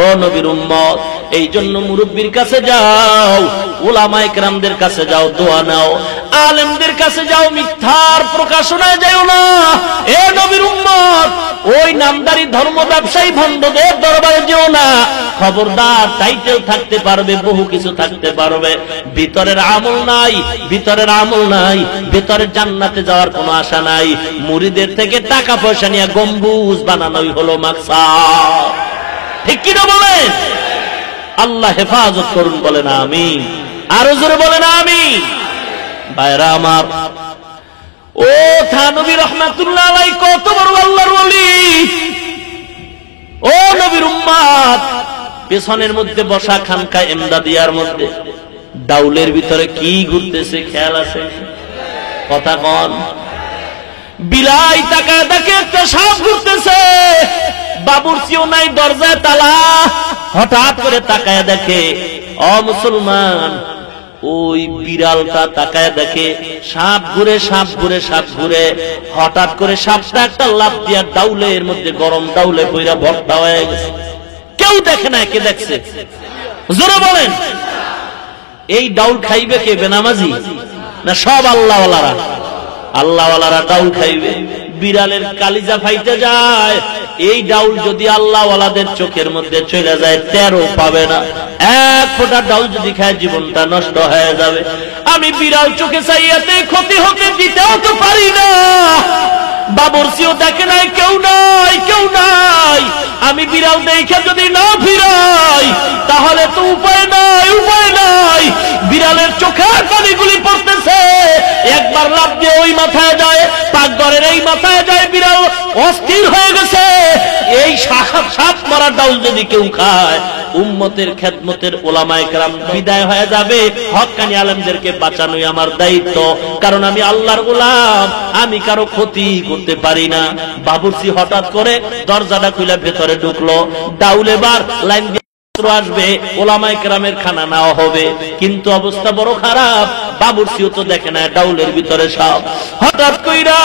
ও নবীর উম্মত, এই জন্য মুরব্বির কাছে যাও, উলামায়ে কেরামদের কাছে যাও, দোয়া নাও, আলেমদের কাছে যাও, মিথ্যার প্রকাশনায় যাও না। এ নবীর উম্মত, ওই নামদারি ধর্ম ব্যবসায়ী ভণ্ডদের দরবারে যেও না। খবরদার, টাইটেল থাকতে পারবে, বহু কিছু থাকতে পারবে, ভিতরের আমল নাই, ভিতরের আমল নাই, ভিতরে জান্নাতে যাওয়ার কোনো আশা নাই। মুরিদের থেকে টাকা পয়সা নিয়ে গম্বুজ বানানোই হলো মাকসাদ। ঠিক কিনা বলেন? আল্লাহ হেফাজত করুন, বলেন আমিন। আরো জোরে বলেন আমিন। ভাইরা আমার, ও থানবী রহমাতুল্লাহ আলাইহি কত বড় আল্লাহর ওলি। ও নবীর উম্মত, পেছনের মধ্যে বসা খানকায় এমদাদিয়ার মধ্যে ডাউলের ভিতরে কি ঘুরতেছে খেয়াল আছে? কথা কন। বিলাই তাকায় দেখে একটা সাপ ঘুরতেছে, বাবুর্চিও নাই, দরজায় তালা। হঠাৎ করে তাকায় দেখে, ও মুসলমান, ওই বিড়ালটা তাকায় দেখে সাপ ঘুরে, সাপ ঘুরে, সাপ ঘুরে। হঠাৎ করে সাপটা একটা লাফ দিয়া ডাউলের মধ্যে, গরম ডাউলে পইরা ভর্তা হয়ে গেছে। কেউ দেখে না, কে দেখছে? জোরে বলেন। এই ডাউল খাইবে কে? বেনামাজি না সব আল্লাহওয়ালারা? আল্লাহওয়ালারা ডাউল খাইবে। বিড়ালের কালিজা ফাইতে যায়। এই ডাউল যদি আল্লাহওয়ালাদের চোখের মধ্যে চলে যায়, 13 পাবে না। এক ফোঁটা ডাউল যদি খায়, জীবনটা নষ্ট হয়ে যাবে। আমি বিড়াল চোখে চাইয়াতে ক্ষতি হতে দিতেও তো পারি না। বাবুর্চিও দেখে নাই, কেউ নাই, কেউ নাই। আমি বিড়াল দেখে যদি না ফিরাই, তাহলে তো উপায় নাই, উপায় নাই। বিড়ালের চোখের পানিগুলি পড়তেছে। একবার লাফ দিয়ে ওই মাথায় যায়, পাকঘরের এই মাথায় যায়, বিড়াল অস্থির হয়ে গেছে। এই সাপ মারা ডাউল যদি কেউ খায়, উম্মতের খেদমতের উলামায়ে কেরাম বিদায় হয়ে যাবে। হক্কানি আলেমদেরকে বাঁচানোই আমার দায়িত্ব, কারণ আমি আল্লাহর গোলাম, আমি কারো ক্ষতি করতে পারি না। বাবুর্চি হঠাৎ করে দরজাটা খুলে ভেতরে ঢুকলো। ডাউল এবার লাইন দিয়ে আসবে, উলামায়ে কেরামের খানা নেওয়া হবে, কিন্তু অবস্থা বড় খারাপ। বাবুর্চিও তো দেখে না ডাউলের ভিতরে সাপ। হঠাৎ কইরা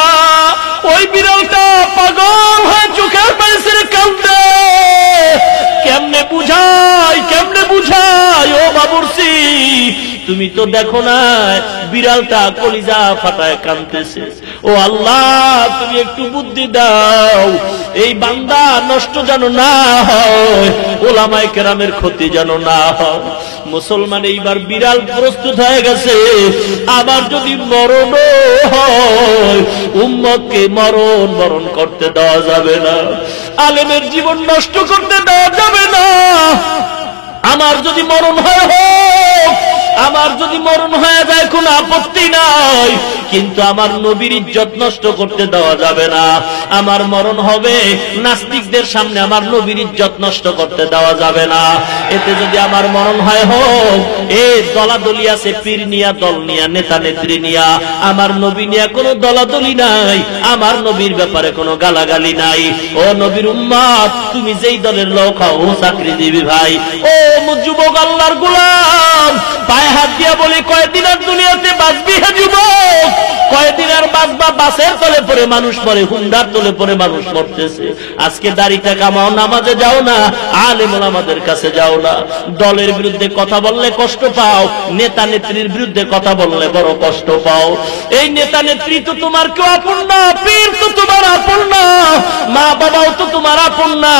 ওই বিড়ালটা পাগল হয়ে চোখের পানি ছেড়ে কাঁদে। কেমনে বুঝাই, কেমনে বুঝাই? ও বাবুর্চি, তুমি তো দেখো না বিড়ালটা কলিজা ফাটায় কাঁদতেছে। ও আল্লাহ, তুমি একটু বুদ্ধি দাও, এই বান্দা নষ্ট যেন না হয়, উলামায়ে কেরামের ক্ষতি যেন না হয়। মুসলমান এইবার বিড়াল প্রস্তুত হয়ে গেছে। আবার যদি মরণ হয়, উম্মতকে মরণ বরণ করতে দেওয়া যাবে না, আলেমের জীবন নষ্ট করতে দেওয়া যাবে না। আমার যদি মরণ হয় হোক, আমার যদি মরণ হয়ে যায় কোনো আপত্তি নাই, কিন্তু আমার নবীর ইজ্জত নষ্ট করতে দেওয়া যাবে না। আমার মরণ হবে নাস্তিকদের সামনে, আমার নবীর ইজ্জত নষ্ট করতে দেওয়া যাবে না। এতে যদি আমার মরণ হয় হোক, এ দলাদলি আছে, পীর নিয়া, দল নিয়া, নেতা নেত্রী নিয়া, আমার নবী নিয়া কোনো দলাদলি নাই, আমার নবীর ব্যাপারে কোনো গালাগালি নাই। ও নবীর উম্মত, তুমি যেই দলের লোক হও, ও চাকরি দিবি ভাই। ও যুবক আল্লাহর গোলাম, পায়ে হাত দিয়া বলি, কয়দিন আর দুনিয়াতে বাঁচবি হে যুবক? কয়দিন আর বাঁচবা? বাসের তলে পড়ে মানুষ মরে, হুন্ডার তলে পড়ে মানুষ মরতেছে। আজকে দাড়িটা কামাও, নামাজে যাও না, আলেম ওলামাদের কাছে যাও না। দলের বিরুদ্ধে কথা বললে কষ্ট পাও, নেতা নেত্রীর বিরুদ্ধে কথা বললে বড় কষ্ট পাও। এই নেতা নেত্রী তো তোমার কেউ আপন না, পীর তো তোমার আপন না, মা বাবাও তো তোমার আপন না।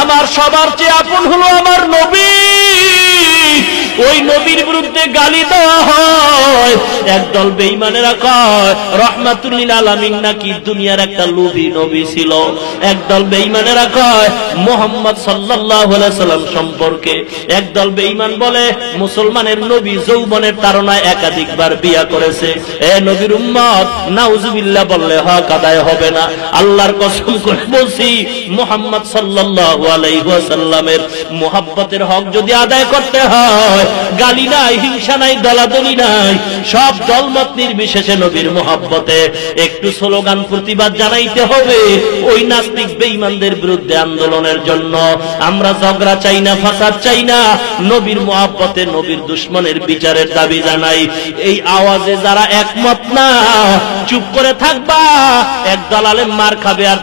আমার সবার চেয়ে আপন হলো আমার নবী। ওই নবীর বিরুদ্ধে গালি দেওয়া হয়। একদল বেঈমানেরা কয় রাহমাতুল লিল আলামিন নাকি দুনিয়ার একটা লোভী নবী ছিল। একদল বেঈমানেরা কয় মুহাম্মদ সাল্লাল্লাহু আলাইহি সাল্লাম সম্পর্কে। একদল বেঈমান বলে মুসলমানের নবী যৌবনের তাড়নায় একাধিকবার বিয়া করেছে। এ নবীর উম্মত, নাউজুবিল্লাহ বললে হক আদায় হবে না। আল্লাহর কসম করে বলছি, মুহাম্মদ সাল্লাল্লাহু আলাইহি ওয়াসাল্লামের মুহাব্বতের হক যদি আদায় করতে হয়, গালি নাই, হিংসা নাই, দলাদলি নাই, সব দলমত নির্বিশেষে নবীর মুহাব্বতে একটু স্লোগান প্রতিবাদ জানাইতে হবে ওই নাস্তিক বেঈমানদের বিরুদ্ধে আন্দোলনের জন্য। আমরা ঝগড়া চাই না, ফাসাদ চাই না, নবীর মুহাব্বতে নবীর দুশমনের বিচারের দাবি জানাই। এই আওয়াজে যারা একমত না, চুপ করে থাকবা, একদল আলেম মার খাবে আর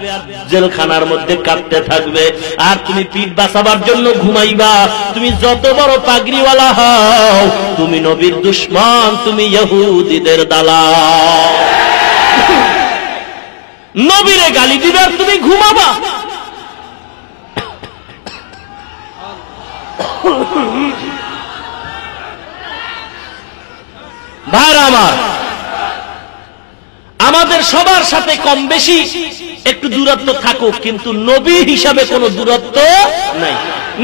জেলখানার মধ্যে কাঁদতে থাকবে, আর তুমি পিঠ বাঁচাবার জন্য ঘুমাইবা। তুমি যত বড় পাগড়িওয়ালা হও, তুমি নবীর দুশমন, তুমি ইহুদিদের দালাল। নবীরে গালি দিবে আর তুমি ঘুমাবা। ভাইরা আমার, আমাদের সবার সাথে কম বেশি একটু দূরত্ব থাকুক, কিন্তু নবী হিসাবে কোনো দূরত্ব নাই।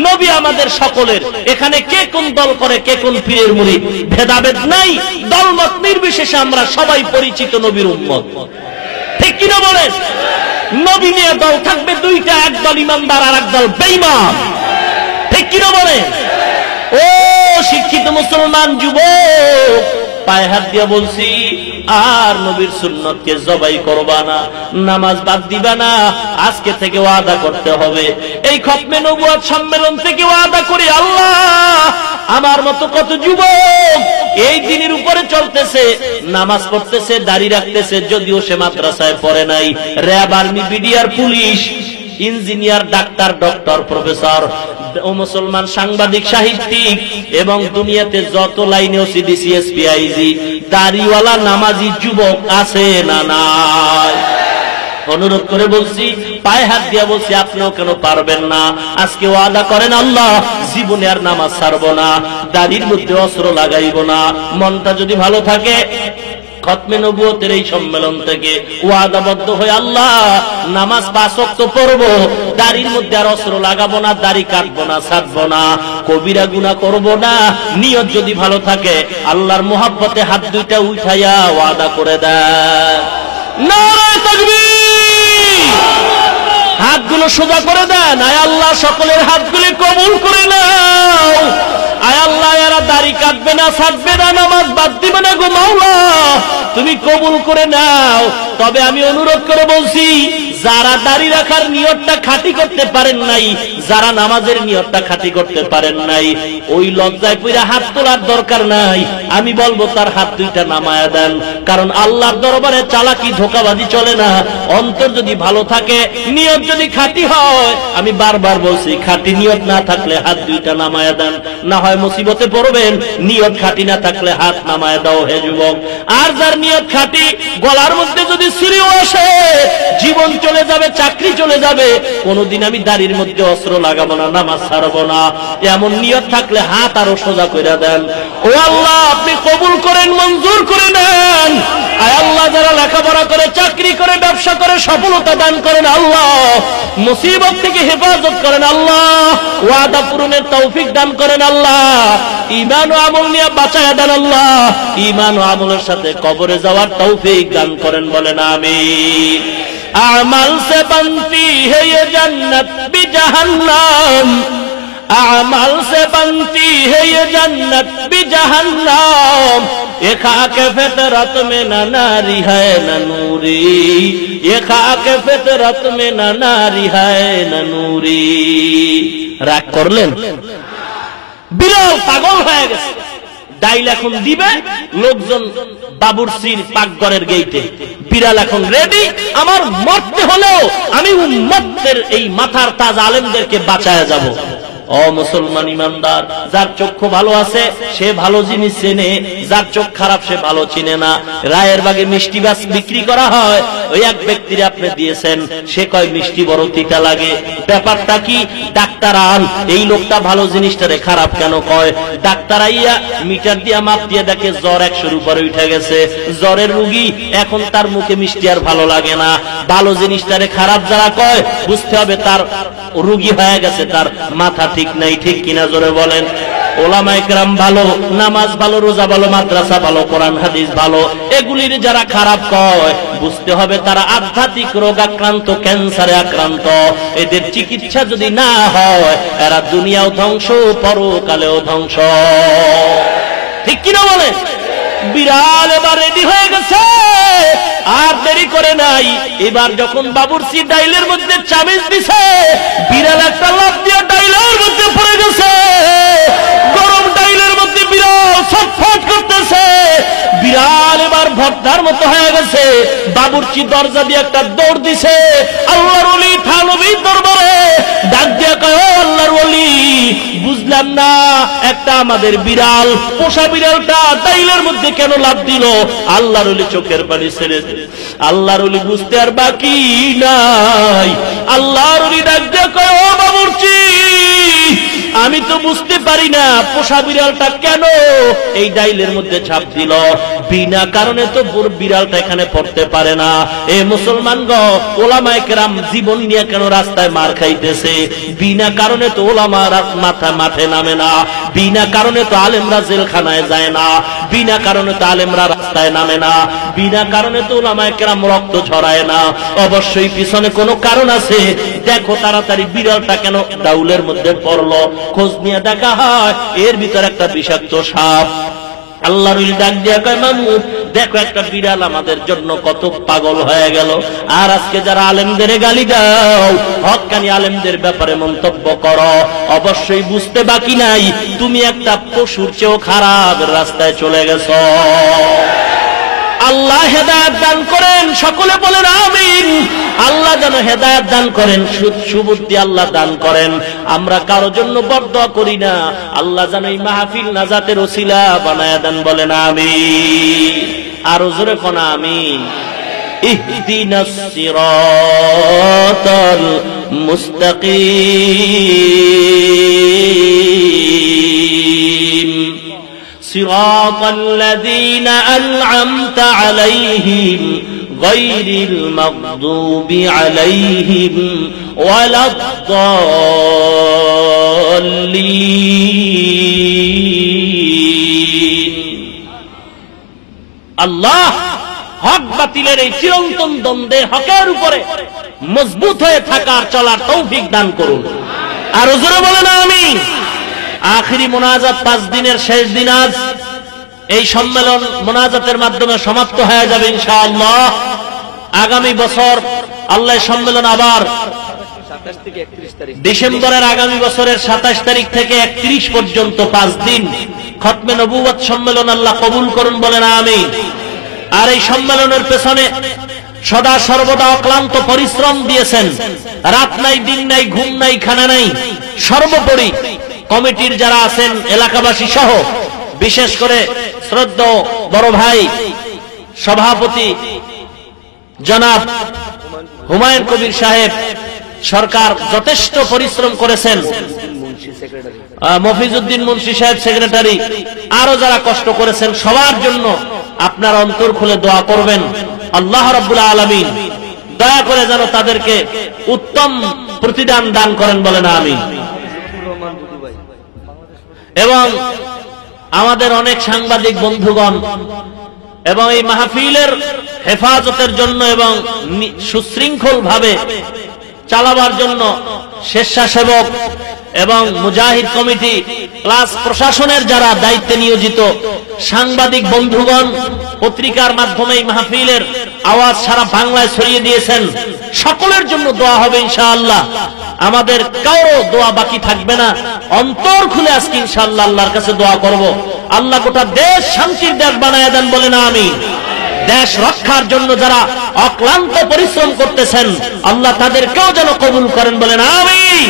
নবী আমাদের সকলের। এখানে কে কোন দল করে, কে কোন পীরের মুরিদ, ভেদাভেদ নাই। দলমত নির্বিশেষে আমরা সবাই পরিচিত নবীর উম্মত। ঠিক কিনা বলেন? নবী নিয়ে দল থাকবে দুইটা, একদল ইমানদার আর একদল বেঈমান। ঠিক কিনা বলেন? ও শিক্ষিত মুসলমান যুবক, পায়ে হাত দিয়া বলছি, আর নবীর সুন্নতকে জবাই করবা না, নামাজ বাদ দিবা না। আজকে থেকে ওয়াদা করতে হবে। এই খতমে নবুয়ত সম্মেলন থেকে ওয়াদা করি, আল্লাহ আমার মতো কত যুবক এই দিনের উপরে চলতেছে, নামাজ পড়তেছে, দাড়ি রাখতেছে, যদিও সে মাদ্রাসায় পড়ে নাই, RAB, army, BDR, police, engineer, ডাক্তার, ডক্টর, প্রফেসর, ও মুসলমান, সাংবাদিক, সাহিত্যিক এবং দুনিয়াতে যত লাইনে ওসিডি, সিএসপি, আইজি, দাড়িওয়ালা নামাজি যুবক আছে না নাই? অনুরোধ করে বলছি, পায়ে হাত দিয়া বলছি, আপনিও কেন পারবেন না? আজকে ওয়াদা করেন, আল্লাহ জীবনে আর নামাজ ছাড়বো না, দাড়ির মধ্যে অস্ত্র লাগাইব না। মনটা যদি ভালো থাকে, খতমে নবুয়তের এই সম্মেলন থেকে ওয়াদাবদ্ধ হয়ে আল্লাহ নামাজ 5 ওয়াক্ত পড়বো, দাড়ির মধ্যে আর অস্ত্র লাগাবো না, দাড়ি কাটবো না, ছাড়বো না, কবিরা গুনাহ করবো না। নিয়ত যদি ভালো থাকে, আল্লাহর মুহাব্বতে হাত দুইটা উঠাইয়া ওয়াদা করে দেয়। নারে তাকবীর! হাতগুলো সোজা করে দেন। আয় আল্লাহ সকলের হাতগুলি কবুল করে নাও। আয় আল্লাহ এরা দাড়ি কাটবে না, ছাড়বে না, নামাজ বাদ দিবে না গো মাওলা, তুমি কবুল করে নাও। তবে আমি অনুরোধ করে বলছি, যারা দাড়ি রাখার নিয়তটা খাঁটি করতে পারেন নাই, যারা নামাজের নিয়তটা খাঁটি করতে পারেন নাই, ওই লজ্জায় পইরা হাত তোলার দরকার নাই। আমি বলবো তার হাত দুইটা নামায়া দেন, কারণ আল্লাহর দরবারে চালাকি, ধোঁকাবাজি চলে না। অন্তর যদি ভালো থাকে, নিয়ত যদি খাঁটি হয়, আমি বারবার বলছি, খাঁটি নিয়ত না থাকলে হাত দুইটা নামায়া দেন, না হয় মুসিবতে পড়বেন। নিয়ত খাঁটি না থাকলে হাত নামায়া দাও হে যুবক। আর যার নিয়ত খাঁটি, গলার মধ্যে যদি ছুরিও আসে, জীবন চলে যাবে, চাকরি চলে যাবে, কোনদিন আমি দাড়ির মধ্যে অস্ত্র লাগাবো না, নামাজ ছাড়বো না, এমন নিয়ত থাকলে হাত আরো সোজা করে দেন। ও আল্লাহ আপনি কবুল করেন, মঞ্জুর করে নেন। আয় আল্লাহ যারা লেখাপড়া করে, চাকরি করে, ব্যবসা করে, সফলতা দান করেন আল্লাহ, মুসিবত থেকে হেফাজত করেন আল্লাহ, ওয়াদা পূরণের তৌফিক দান করেন আল্লাহ, ঈমান ও আমল নিয়ে বাঁচায়া দেন আল্লাহ, ঈমান ও আমলের সাথে কবরে যাওয়ার তৌফিক দান করেন, বলেন আমিন। अमल से बनती है ये जन्नत भी जहन्नम, अमल से बनती है ये जन्नत भी जहन्नम, ये खाके फितरत में न नारी है न नूरी, ये खाके फितरत में न नारी है न नूरी। রাগ করলেন? বিড়াল পাগল হয়ে গেছে। ডাইল এখন দিবে লোকজন বাবুরচির পাকঘরের গেইটে, বিড়াল এখন রেডি। আমার মরতে হলেও আমি উম্মতের এই মাথার তাজ আলেমদেরকে বাঁচায়া যাব। ও মুসলমান ইমানদার, যার চক্ষু ভালো আছে সে ভালো জিনিস চেনে, যার চোখ খারাপ সে ভালো চিনে না। রায়ের বাগে মিষ্টি বাস বিক্রি করা হয়, ওই এক ব্যক্তির আপনি দিয়েছেন, সে কয় মিষ্টি বড় তিতা লাগে। ব্যাপারটা কি? ডাক্তার আন, এই লোকটা ভালো জিনিসটারে খারাপ কেন কয়? ডাক্তার আইয়া মিটার দিয়া মাপ দিয়ে দেখে জ্বর 100-র উপরে উঠে গেছে, জ্বরের রুগী, এখন তার মুখে মিষ্টি আর ভালো লাগে না। ভালো জিনিসটারে খারাপ যারা কয়, বুঝতে হবে তার রুগী হয়ে গেছে, তার মাথা ঠিক নাই। ঠিক কিনা জোরে বলেন? ওলামায়ে কেরাম ভালো, নামাজ ভালো, রোজা ভালো, মাদ্রাসা ভালো, কোরআন হাদিস ভালো, এগুলির যারা খারাপ কয় বুঝতে হবে তারা আধ্যাত্মিক রোগ আক্রান্ত, ক্যান্সারে আক্রান্ত। এদের চিকিৎসা যদি না হয় এরা দুনিয়াও ধ্বংস, পরকালেও ধ্বংস। ঠিক কিনা বলে? বিড়াল এবার রেডি হয়ে গেছে, আর দেরি করে নাই। এবার যখন বাবুর্চি ডাইলের মধ্যে চামিচ দিছে, বিড়াল একটা লাফ দিয়ে ডাইলের মধ্যে পড়ে গেছে। গরম ডাইলের মধ্যে বিড়াল ছটফট করতেছে। বিড়াল এবার ভর্তার মতো হয়ে গেছে। বাবুর্চি দরজা দিয়ে একটা দৌড় দিছে আল্লাহর ওলি থানবীর দরবারে। ডাক দিয়ে কয়, ও আল্লাহর ওলি, বুঝলাম না একটা আমাদের বিড়াল, পোষা বিড়ালটা ডাইলের মধ্যে কেন লাফ দিল? আল্লাহর ওলি চোখের পানি ছেড়ে দিল। আল্লাহর ওলি বুঝতে আর বাকি নাই। আল্লাহর ওলি ডাক দিয়ে কয়, ও বাবুর্চি, আমি তো বুঝতে পারি না পোষা বিড়ালটা কেন এই ডাইলের মধ্যে ঝাঁপ দিল। বিনা কারণে তো বিড়ালটা এখানে পড়তে পারে না। এ মুসলমানগণ, ওলামায়ে কেরাম জীবন নিয়ে কেন রাস্তায় মার খাইতেছে? বিনা কারণে তো ওলামারা মাঠে নামে না। বিনা কারণে তো আলেমরা জেলখানায় যায় না। বিনা কারণে তো আলেমরা রাস্তায় নামে না। বিনা কারণে তো ওলামায়ে কেরাম রক্ত ঝরায় না। অবশ্যই পিছনে কোনো কারণ আছে। দেখো তাড়াতাড়ি বিড়ালটা কেন ডাউলের মধ্যে পড়লো। খোঁজ নিয়ে দেখা হয় এর ভিতর একটা বিষাক্ত সাপ। আল্লাহর ওলি ডাক দিয়া কয়, মানুষ দেখো একটা বিড়াল আমাদের জন্য কত পাগল হয়ে গেল। আর আজকে যারা আলেমদের গালি দাও, হক্কানি আলেমদের ব্যাপারে মন্তব্য করো, অবশ্যই বুঝতে বাকি নাই তুমি একটা পশুর চেয়েও খারাপ রাস্তায় চলে গেছো। আল্লাহ হেদায়েত দান করেন, সকলে বলেন আমিন। আল্লাহ যেন হেদায়েত দান করেন, সুবুদ্ধি আল্লাহ দান করেন। আমরা কারো জন্য বরদোয়া করি না। আল্লাহ যেন এই মাহফিল নাজাতের ওসিলা বানায়া দেন, বলেন আমিন। আর জোরে কোন আমিন। ইহদিনাস সিরাতাল মুস্তাকিম صراط الذين أنعمت عليهم غير المغضوب عليهم ولا الضالين। আল্লাহ হক বাতিলের এই চিরন্তন দ্বন্দ্বে হকের উপরে মজবুত হয়ে থাকার চলার তৌফিক দান করুন। আর জোরে বলেন আমিন। আখিরি মোনাজাত 5 দিনের শেষ দিন আজ। এই সম্মেলন মোনাজাতের মাধ্যমে সমাপ্ত হয়ে যাবে ইনশাআল্লাহ। আগামী বছর আল্লাহ সম্মেলন আবার ডিসেম্বরের আগামী বছরের 27 তারিখ থেকে 31 পর্যন্ত 5 দিন খতমে নবুয়ত সম্মেলন আল্লাহ কবুল করুন, বলেন আমিন। আর এই সম্মেলনের পেছনে সদা সর্বদা অক্লান্ত পরিশ্রম দিয়েছেন। রাত নাই, দিন নাই, ঘুম নাই, খানা নাই। সর্বোপরি কমিটির যারা আছেন এলাকাবাসী সহ, বিশেষ করে শ্রদ্ধেয় বড় ভাই সভাপতি জনাব হুমায়ুন কবির সাহেব সরকার যথেষ্ট পরিশ্রম করেছেন। মফিজউদ্দিন মুন্সি সাহেব সেক্রেটারি, আরো যারা কষ্ট করেছেন সবার জন্য আপনার অন্তর খুলে দোয়া করবেন। আল্লাহ রাব্বুল আলামিন দয়া করে যেন তাদেরকে উত্তম প্রতিদান দান করেন, বলেন আমিন। এবং আমাদের অনেক সাংবাদিক বন্ধুগণ এবং এই মাহফিলের হেফাজতের জন্য এবং সুশৃঙ্খল ভাবে চালাবার জন্য স্বেচ্ছাসেবক এবং মুজাহিদ কমিটি প্লাস প্রশাসনের যারা দায়িত্বে নিয়োজিত সাংবাদিক বন্ধুগণ পত্রিকার মাধ্যমে এই মাহফিলের আওয়াজ সারা বাংলায় ছড়িয়ে দিয়েছেন, সকলের জন্য দোয়া হবে ইনশাআল্লাহ। আমাদের কারো দোয়া বাকি থাকবে না। অন্তর খুলে আজকে ইনশাআল্লাহ আল্লাহর কাছে দোয়া করব, আল্লাহ গোটা দেশ শান্তির দেশ বানায়া দেন, বলেন আমিন। দেশ রক্ষার জন্য যারা অক্লান্ত পরিশ্রম করতেছেন আল্লাহ তাদেরকেও যেন কবুল করেন, বলেন আমিন।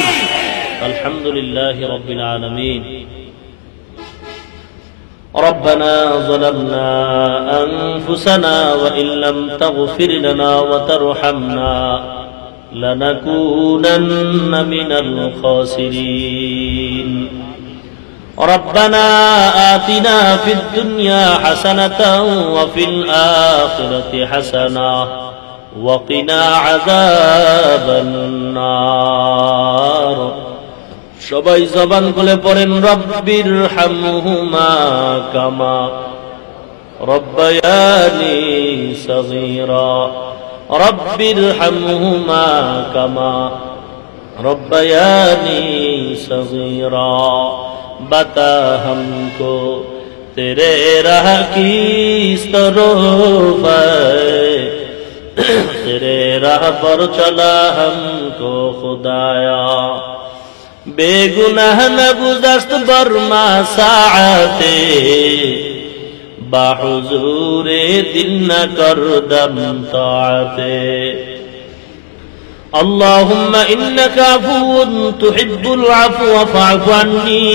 আলহামদুলিল্লাহি রাব্বিল আলামিন। ربنا ظلمنا أنفسنا وإن لم تغفر لنا وترحمنا لنكونن من الخاسرين ربنا آتنا في الدنيا حسنة وفي الآخرة حسنة وقنا عذاب النار সবাই জবান খুলে পড়েন রব্বির হামহুমা কামা রব্বায়ানি সগীরা রব্বির হামহুমা কামা रब्बयानी सगीरा बता हमको तेरे राह की तरफ तेरे राह पर चला हमको खुदाया बेगुनाह न गुज़श्त बरमा साअते बाहुजूरे दिल न कर दम ताअते اللهم إنك عفو تحب العفو فاعف عني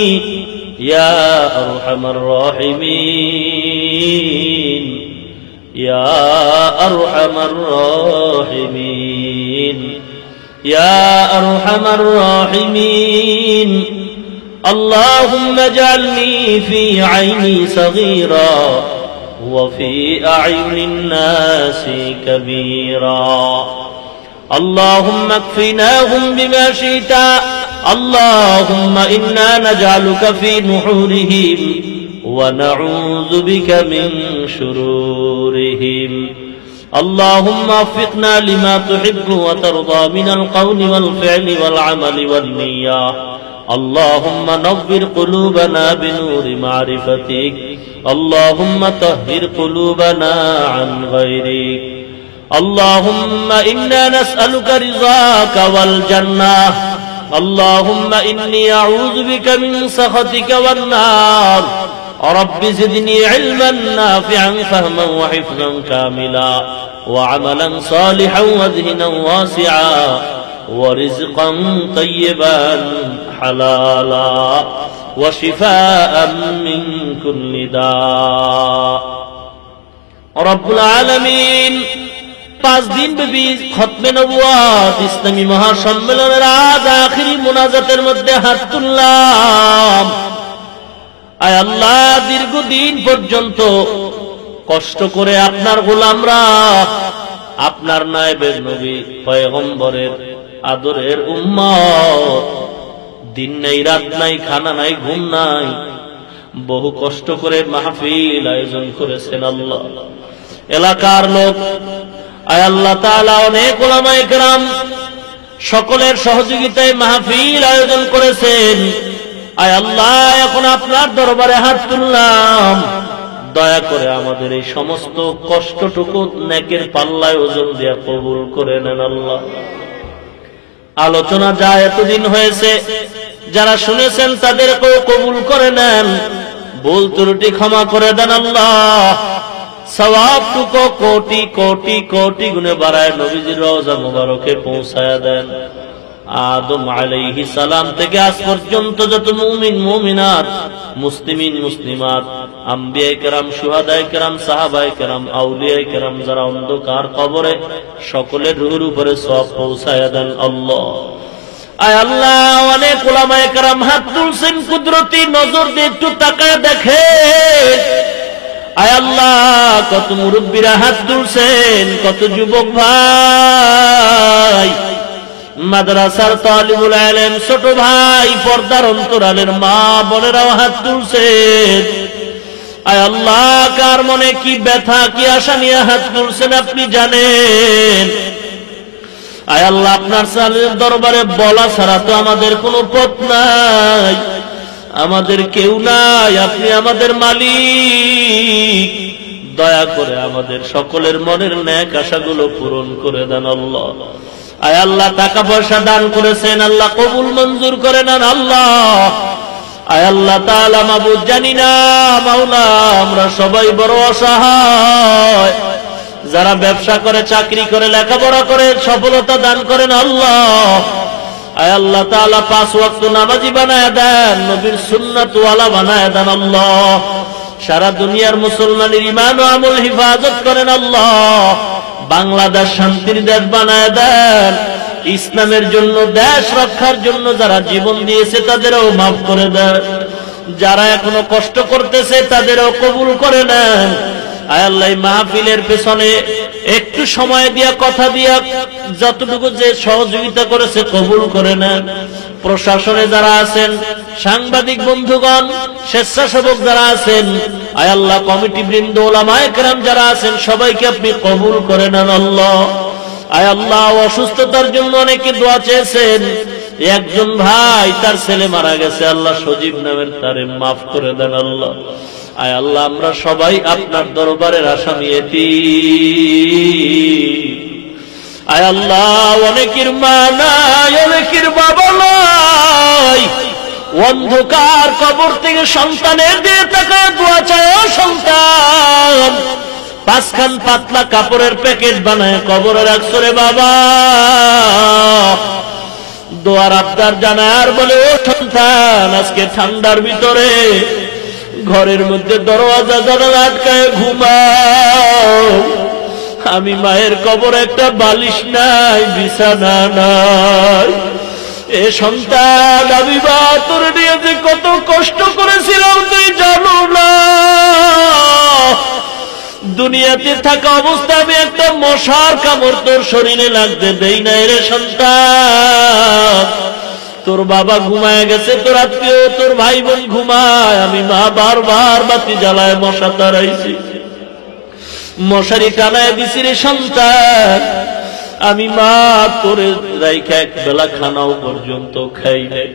يا أرحم الراحمين يا أرحم الراحمين يا أرحم الراحمين اللهم اجعلني في عيني صغيرا وفي أعين الناس كبيرا اللهم اكفناهم بما شئت اللهم إنا نجعلك في نحورهم ونعوذ بك من شرورهم اللهم وفقنا لما تحب وترضى من القول والفعل والعمل والنية اللهم نور قلوبنا بنور معرفتك اللهم طهر قلوبنا عن غيرك اللهم إنا نسألك رضاك والجنة اللهم إني أعوذ بك من سخطك والنار رب زدني علما نافعا فهما وحفظا كاملا وعملا صالحا وذهنا واسعا ورزقا طيبا حلالا وشفاء من كل داء رب العالمين 5 দিন ব্যাপী খতমে নবুয়ত ইসলামী মহাসম্মেলনের আজ আখিরি মুনাজাতের মধ্যে হাত তুললাম। আয় আল্লাহ, দীর্ঘদিন পর্যন্ত কষ্ট করে আপনার গোলামরা আপনার নায়েবের নবী পয়গম্বরের আদরের উম্মত, দিন নাই রাত নাই খানা নাই ঘুম নাই, বহু কষ্ট করে মাহফিল আয়োজন করেছেন আল্লাহ। এলাকার লোক, আয় আল্লাহ তাআলা, অনেক উলামায়ে কেরাম সকলের সহযোগিতায় মাহফিল আয়োজন করেছেন। আয় আল্লাহ, এখন আপনার দরবারে হাত তুললাম, দয়া করে আমাদের এই সমস্ত কষ্টটুকু নেকের পাল্লায় ওজন দিয়ে কবুল করে নেন আল্লাহ। আলোচনা যা এতদিন হয়েছে, যারা শুনেছেন তাদেরকেও কবুল করে নেন, ভুল ত্রুটি ক্ষমা করে দেন আল্লাহ। সওয়াবটুকু কোটি কোটি কোটি গুণে বাড়ায় নবীজির রওজা মুবারকে পৌঁছায়া দেন। আদম আলাইহিস সালাম থেকে আজ পর্যন্ত যত মুমিন মুমিনাত, মুসলিমিন মুসলিমাত, আম্বিয়ায়ে কেরাম, শুহাদায়ে কেরাম, সাহাবায়ে কেরাম, আউলিয়ায়ে কেরাম যারা অন্ধকার কবরে, সকলের রূহের উপরে সওয়াব পৌঁছায়া দেন আল্লাহ। আয় আল্লাহ, অনেক উলামায়ে কেরাম হাত তুলছেন, কুদরতি নজর দিয়ে একটু তাকায় দেখে। আয় আল্লাহ, কত মুরব্বীরা হাত তুলছেন, কত যুবক ভাই, মাদ্রাসার তালিবুল ইলম, ছোট ভাই, পর্দার অন্তরালের মা বোনেরাও হাত তুলছেন। আয় আল্লাহ, কার মনে কি ব্যথা, কি আশা নিয়ে হাত তুলছেন আপনি জানেন। আয় আল্লাহ, আপনার দরবারে বলা ছাড়া তো আমাদের কোনো পথ নাই, আমাদের কেউ নাই, আপনি আমাদের মালিক। দয়া করে আমাদের সকলের মনের নেক আশাগুলো পূরণ করে দেন আল্লাহ। আয় আল্লাহ, টাকা পয়সা দান করেছেন আল্লাহ, কবুল মঞ্জুর করে নেন আল্লাহ। আয় আল্লাহ তাআলা, মাবুদ জানি না মাওলা, আমরা সবাই বড় অসহায়, যারা ব্যবসা করে, চাকরি করে, লেখাপড়া করে, সফলতা দান করেন আল্লাহ। আয় আল্লাহ তাআলা, 5 ওয়াক্ত নামাজি বানায় দেন, নবীর সুন্নাত ওয়ালা বানায় দেন আল্লাহ। সারা দুনিয়ার মুসলমানের ঈমান ও আমল হিফাজত করেন আল্লাহ। বাংলাদেশ শান্তির দেশ বানায় দেন, ইসলামের জন্য, দেশ রক্ষার জন্য যারা জীবন দিয়েছে তাদেরও মাফ করে দেন, যারা এখনো কষ্ট করতেছে তাদেরও কবুল করে নেন। আয় আল্লাহ মাহফিলের পেছনে একটু সময় দিয়া কথা দিয়া যতটুকু যে সহযোগিতা করেছে কবুল করে নেন। প্রশাসনে যারা আছেন, সাংবাদিক বন্ধুগণ, স্বেচ্ছাসেবক যারা আছেন, আয় আল্লাহ কমিটি বৃন্দ, ওলামায়ে কেরাম যারা আছেন, সবাইকে আপনি কবুল করে নেন আল্লাহ। আয় আল্লাহ অসুস্থতার জন্য অনেকে দোয়া চেয়েছেন। একজন ভাই তার ছেলে মারা গেছে, আল্লাহ সজীব নামের, তারে মাফ করে দেন আল্লাহ। আয় আল্লাহ আমরা সবাই আপনার দরবারের আসামি এতিম। আয় আল্লাহ অনেকের মা নাই, অনেকের বাবা নাই, অন্ধকার কবর থেকে সন্তানের দিয়ে টাকা দোয়া চায়, সন্তান পাঁচখান পাতলা কাপড়ের প্যাকেট বানায় কবরে রাখছো রে বাবা, দোয়ার আবদার জানায় আর বলে ও সন্তান আজকে ঠান্ডার ভিতরে ঘরের মধ্যে দরওয়াজা জানালা আটকায় ঘুমাও, আমি মায়ের কবরে একটা বালিশ নাই, বিছানা নাই। এ সন্তান আমি মা তোর নিয়ে যে কত কষ্ট করেছিলাম তুই জানো না, দুনিয়াতে থাকা অবস্থা আমি একটা মশার কামড় তোর শরীরে লাগতে দেই না রে সন্তান। তোর বাবা ঘুমায় গেছে, তোর আত্মীয় তোর ভাই বোন ঘুমায়, আমি মা বারবার বাতি জ্বালায় মশা তাড়াইছি, মশারি টানায় দিছি রে সন্তান। আমি মা তোরে রাইখা এক বেলা খানাও পর্যন্ত খাই নাই,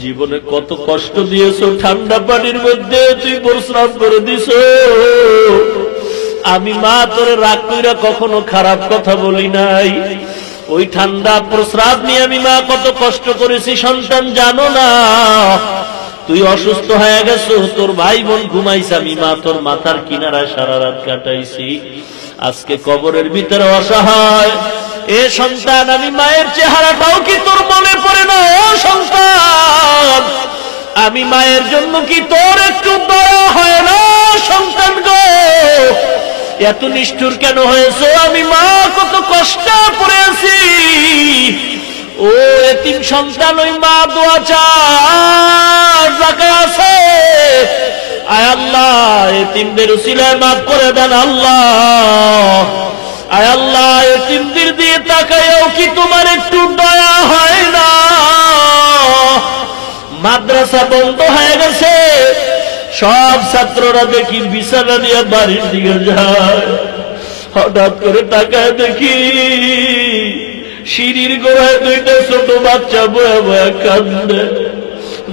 জীবনে কত কষ্ট দিয়েছো, ঠান্ডা পানির মধ্যে তুই প্রস্রাব করে দিছ, আমি মা তোরে রাগ কইরা কখনো খারাপ কথা বলি নাই। ওই ঠান্ডা প্রস্রাব নিয়ে আমি মা কত কষ্ট করেছি সন্তান জানো না। তুই অসুস্থ হয়ে গেছো, তোর ভাই বোন ঘুমাইছে, আমি মা তোর মাথার কিনারায় সারা রাত কাটাইছি, আজকে কবরের ভিতরে অসহায়। এ সন্তান আমি মায়ের চেহারাটাও কি তোর মনে পড়ে না? ও সন্তান আমি মায়ের জন্য কি তোর একটু দয়া হয় না? সন্তান গো এত নিষ্ঠুর কেন হয়েছে? আমি মা কত কষ্ট করে আছি। ও এতিম সন্তান ওই মা দোয়া চায় আছে, আয় আল্লাহ এতিমদের উসিলায় মাফ করে দেন আল্লাহ। আয় আল্লাহ এতিমদের দিয়ে তাকায়ও কি তোমার একটু দয়া হয় না? মাদ্রাসা বন্ধ হয়ে গেছে, সব ছাত্ররা দেখি বিছানা নিয়ে বাড়ির দিকে যায়, হঠাৎ করে তাকায় দেখি সিঁড়ির গোড়ায় দুইটা ছোট বাচ্চা বয়ে বয়ে কান্দে।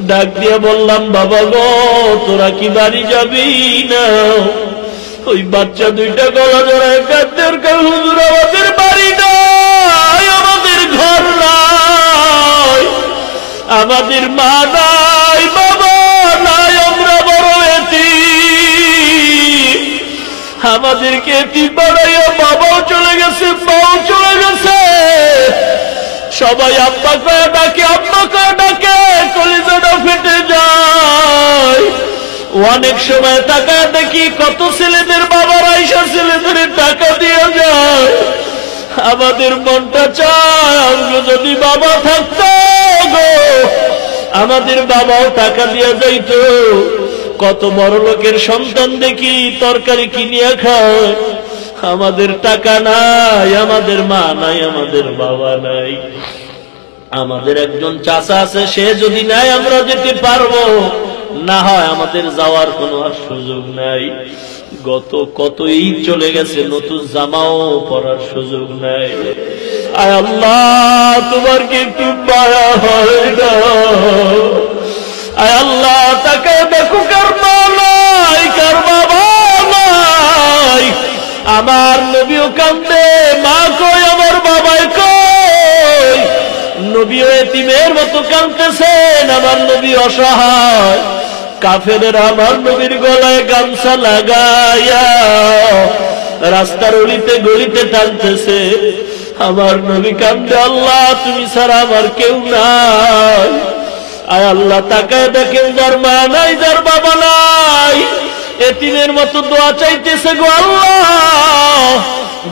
ডাক দিয়ে বললাম বাবা গো তোরা কি বাড়ি যাবি না? ওই বাচ্চা দুইটা গলা জড়ায় কাঁদতে, হুজুর আমাদের বাড়ি নাই, আমাদের ঘর নাই, আমাদের মা নাই, বাবা নাই, আমরা বড় এতিম, আমাদেরকে এতিম বানাইয়া বাবাও চলে গেছে, মাও চলে গেছে, সবাই আব্বা কয়ে ডাকে, আব্বা কয়ে ডাকে, কলিজাটা ফেটে যায়। অনেক সময় টাকা দেখি কত ছেলেদের বাবারা এসে ছেলেদের টাকা দিয়ে যায়, আমাদের মনটা চায় যদি বাবা থাকতো গো আমাদের বাবাও টাকা দিয়ে যাইত। কত বড় লোকের সন্তান দেখি তরকারি কিনিয়া খায়, আমাদের টাকা নাই, আমাদের মা নাই, আমাদের বাবা নাই। আমাদের একজন চাচা আছে, সে যদি নাই আমরা যেতে পারবো, না হয় আমাদের যাওয়ার কোনো আর সুযোগ নাই। কত ঈদ চলে গেছে, নতুন জামাও পরার সুযোগ নাই। আয় আল্লাহ তোমার কি একটু মায়া হয় না? আয় আল্লাহ তাকে দেখো কার মা নাই, কার বাবা নাই। আমার নবীও কান্দে, মা কই আমার বাবাই কই? নবীও এতিমের মতো কাঁদতেছেন, আমার নবী অসহায়। কাফেরেরা আমার নবীর গলায় গামছা লাগাইয়া রাস্তার অলিতে গলিতে টানতেছে, আমার নবী কান্দে, আল্লাহ তুমি ছাড়া আমার কেউ নাই। আয় আল্লাহ তাকায় দেখেন যার মা নাই, যার বাবা নাই, এতিমের মতো দোয়া চাইতেছে গো আল্লাহ।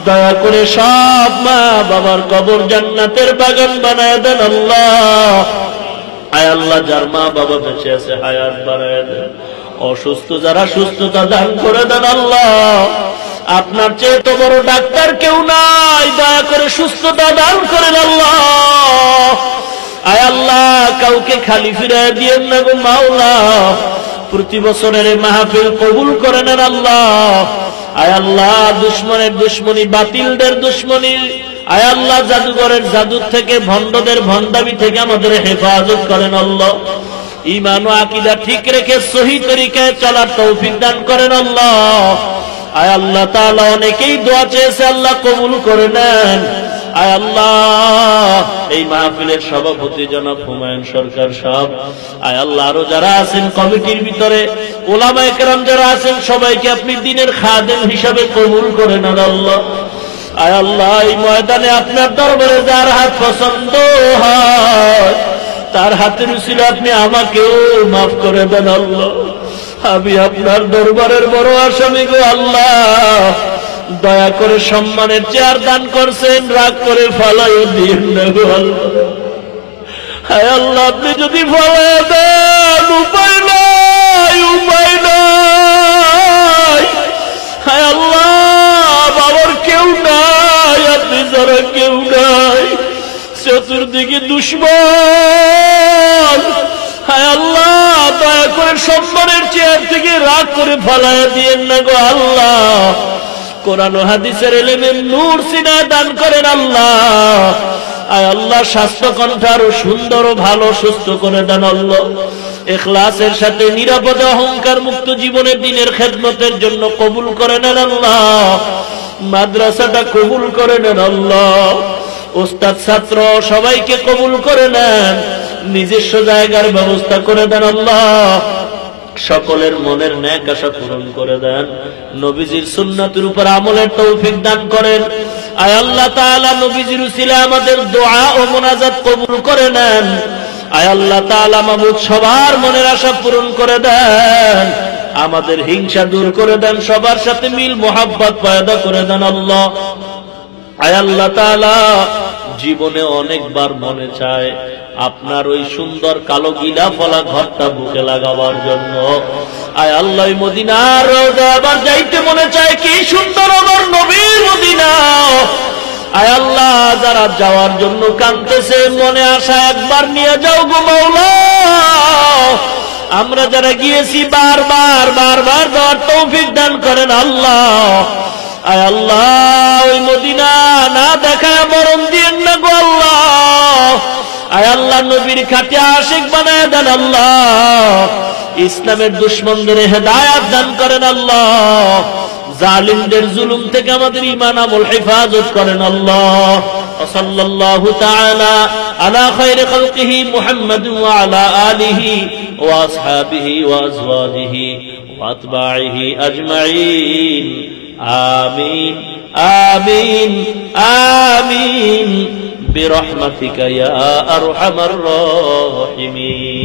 দয়া করে সব মা বাবার কবর জান্নাতের বাগান বানায় দেন আল্লাহ। আয় আল্লাহ যার মা বাবা বেঁচে আছে হায়াত বাড়ায় দেন, অসুস্থ যারা সুস্থতা দান করে দেন আল্লাহ। আপনার চেয়ে তো বড় ডাক্তার কেউ নাই, দয়া করে সুস্থতা দান করেন আল্লাহ। আয় আল্লাহ, কাউকে খালি ফিরায় দিয়েন না গো মাওলা। প্রতি বছরের মাহফিল কবুল করে নেন আল্লাহ। আয় আল্লাহ, দুশ্মনের দুশ্মনী, বাতিলদের দুশ্মনী, আয় আল্লাহ, জাদুঘরের জাদু থেকে, ভণ্ডদের ভণ্ডামি থেকে আমাদের হেফাজত করেন আল্লাহ। ঈমান ও আকীদা ঠিক রেখে সহি তরিকায় চলার তৌফিক দান করেন আল্লাহ। আয় আল্লাহ তাআলা, অনেকেই দোয়া চেয়েছে আল্লাহ কবুল করে নেন। আয় আল্লাহ, এই মাহফিলের সভাপতি জনাব হুমায়ুন সরকার সাহেব, আয় আল্লাহ, আরো যারা আছেন কমিটির ভিতরে, ওলামায়ে কেরাম যারা আছেন, সবাইকে আপনি দ্বীনের খাদেম হিসাবে কবুল করে নেন আল্লাহ। আয় আল্লাহ, এই ময়দানে আপনার দরবারে যার হাত পছন্দ হয় তার হাতের উসিলা আপনি আমাকেও মাফ করে দেন আল্লাহ। আমি আপনার দরবারের বড় আসামি গো আল্লাহ। দয়া করে সম্মানের চেয়ার দান করছেন, রাগ করে ফালাইও দিন না গো আল্লাহ। হায় আল্লাহ, আপনি যদি ফালাই দেন উপায় নাই, উপায় নাই। হায় আল্লাহ, বাবার কেউ নাই, আপনি যারা কেউ নাই, চতুর্দিকে দুশ্মন। হায় আল্লাহ, দয়া করে সম্মানের চেয়ার থেকে রাগ করে ফালাইয়া দিয়েন না গো আল্লাহ। কোরআন ও হাদিসের ইলমের নূর সিনায় দান করেন আল্লাহ। আয় আল্লাহ, স্বাস্থ্য কণ্ঠ আরো সুন্দর ও ভালো সুস্থ করে দেন আল্লাহ। ইখলাসের সাথে নিরাপদে অহংকার মুক্ত জীবনের দিনের খেদমতের জন্য কবুল করে নেন আল্লাহ। মাদ্রাসাটা কবুল করে নেন আল্লাহ। ওস্তাদ ছাত্র সবাইকে কবুল করে নেন। নিজস্ব জায়গার ব্যবস্থা করে দেন আল্লাহ। সকলের মনের নেক আশা পূরণ করে দেন। নবীজির সুন্নাতের উপর আমলের তৌফিক দান করেন। আয় আল্লাহ তাআলা, নবীজির উসিলায় আমাদের দোয়া ও মুনাজাত কবুল করে নেন। আয় আল্লাহ তাআলা, মাবুদ সবার মনের আশা পূরণ করে দেন। আমাদের হিংসা দূর করে দেন, সবার সাথে মিল মোহাব্বত পয়দা করে দেন আল্লাহ। আয় আল্লাহ তাআলা, জীবনে অনেকবার মনে চায় আপনার ওই সুন্দর কালো গিলা ফলা ঘরটা বুকে লাগাবার জন্য। আয় আল্লাহ, ওই মদিনার রওজা আবার যাইতে মনে চায়, কি সুন্দর আমার নবীর মদিনা। আয় আল্লাহ, যারা যাওয়ার জন্য কাঁদতেছে, মনে আশা একবার নিয়ে যাও গো মাওলা। আমরা যারা গিয়েছি বারবার বারবার যাওয়ার তৌফিক দান করেন আল্লাহ। আয় আল্লাহ, ওই মদিনা না দেখায় মরণ দিয়েন না গো আল্লাহ। আয় আল্লাহ, নবীর খাঁটি আশিক বানায় দেন আল্লাহ। ইসলামের দুশমনদের হেদায়েত দান করেন আল্লাহ। জালিমদের জুলুম থেকে আমাদের ঈমান আমল হেফাজত করেন আল্লাহ। সাল্লাল্লাহু তাআলা আলা খায়রি খালকিহি মুহাম্মাদ ওয়া আলা আলিহি ওয়া আসহাবিহি ওয়া আজওয়াজিহি ওয়া আতবাইহি আজমাইন। আমিন আমিন আমিন বিরহমাতিকা ইয়া আরহামার রাহিমিন।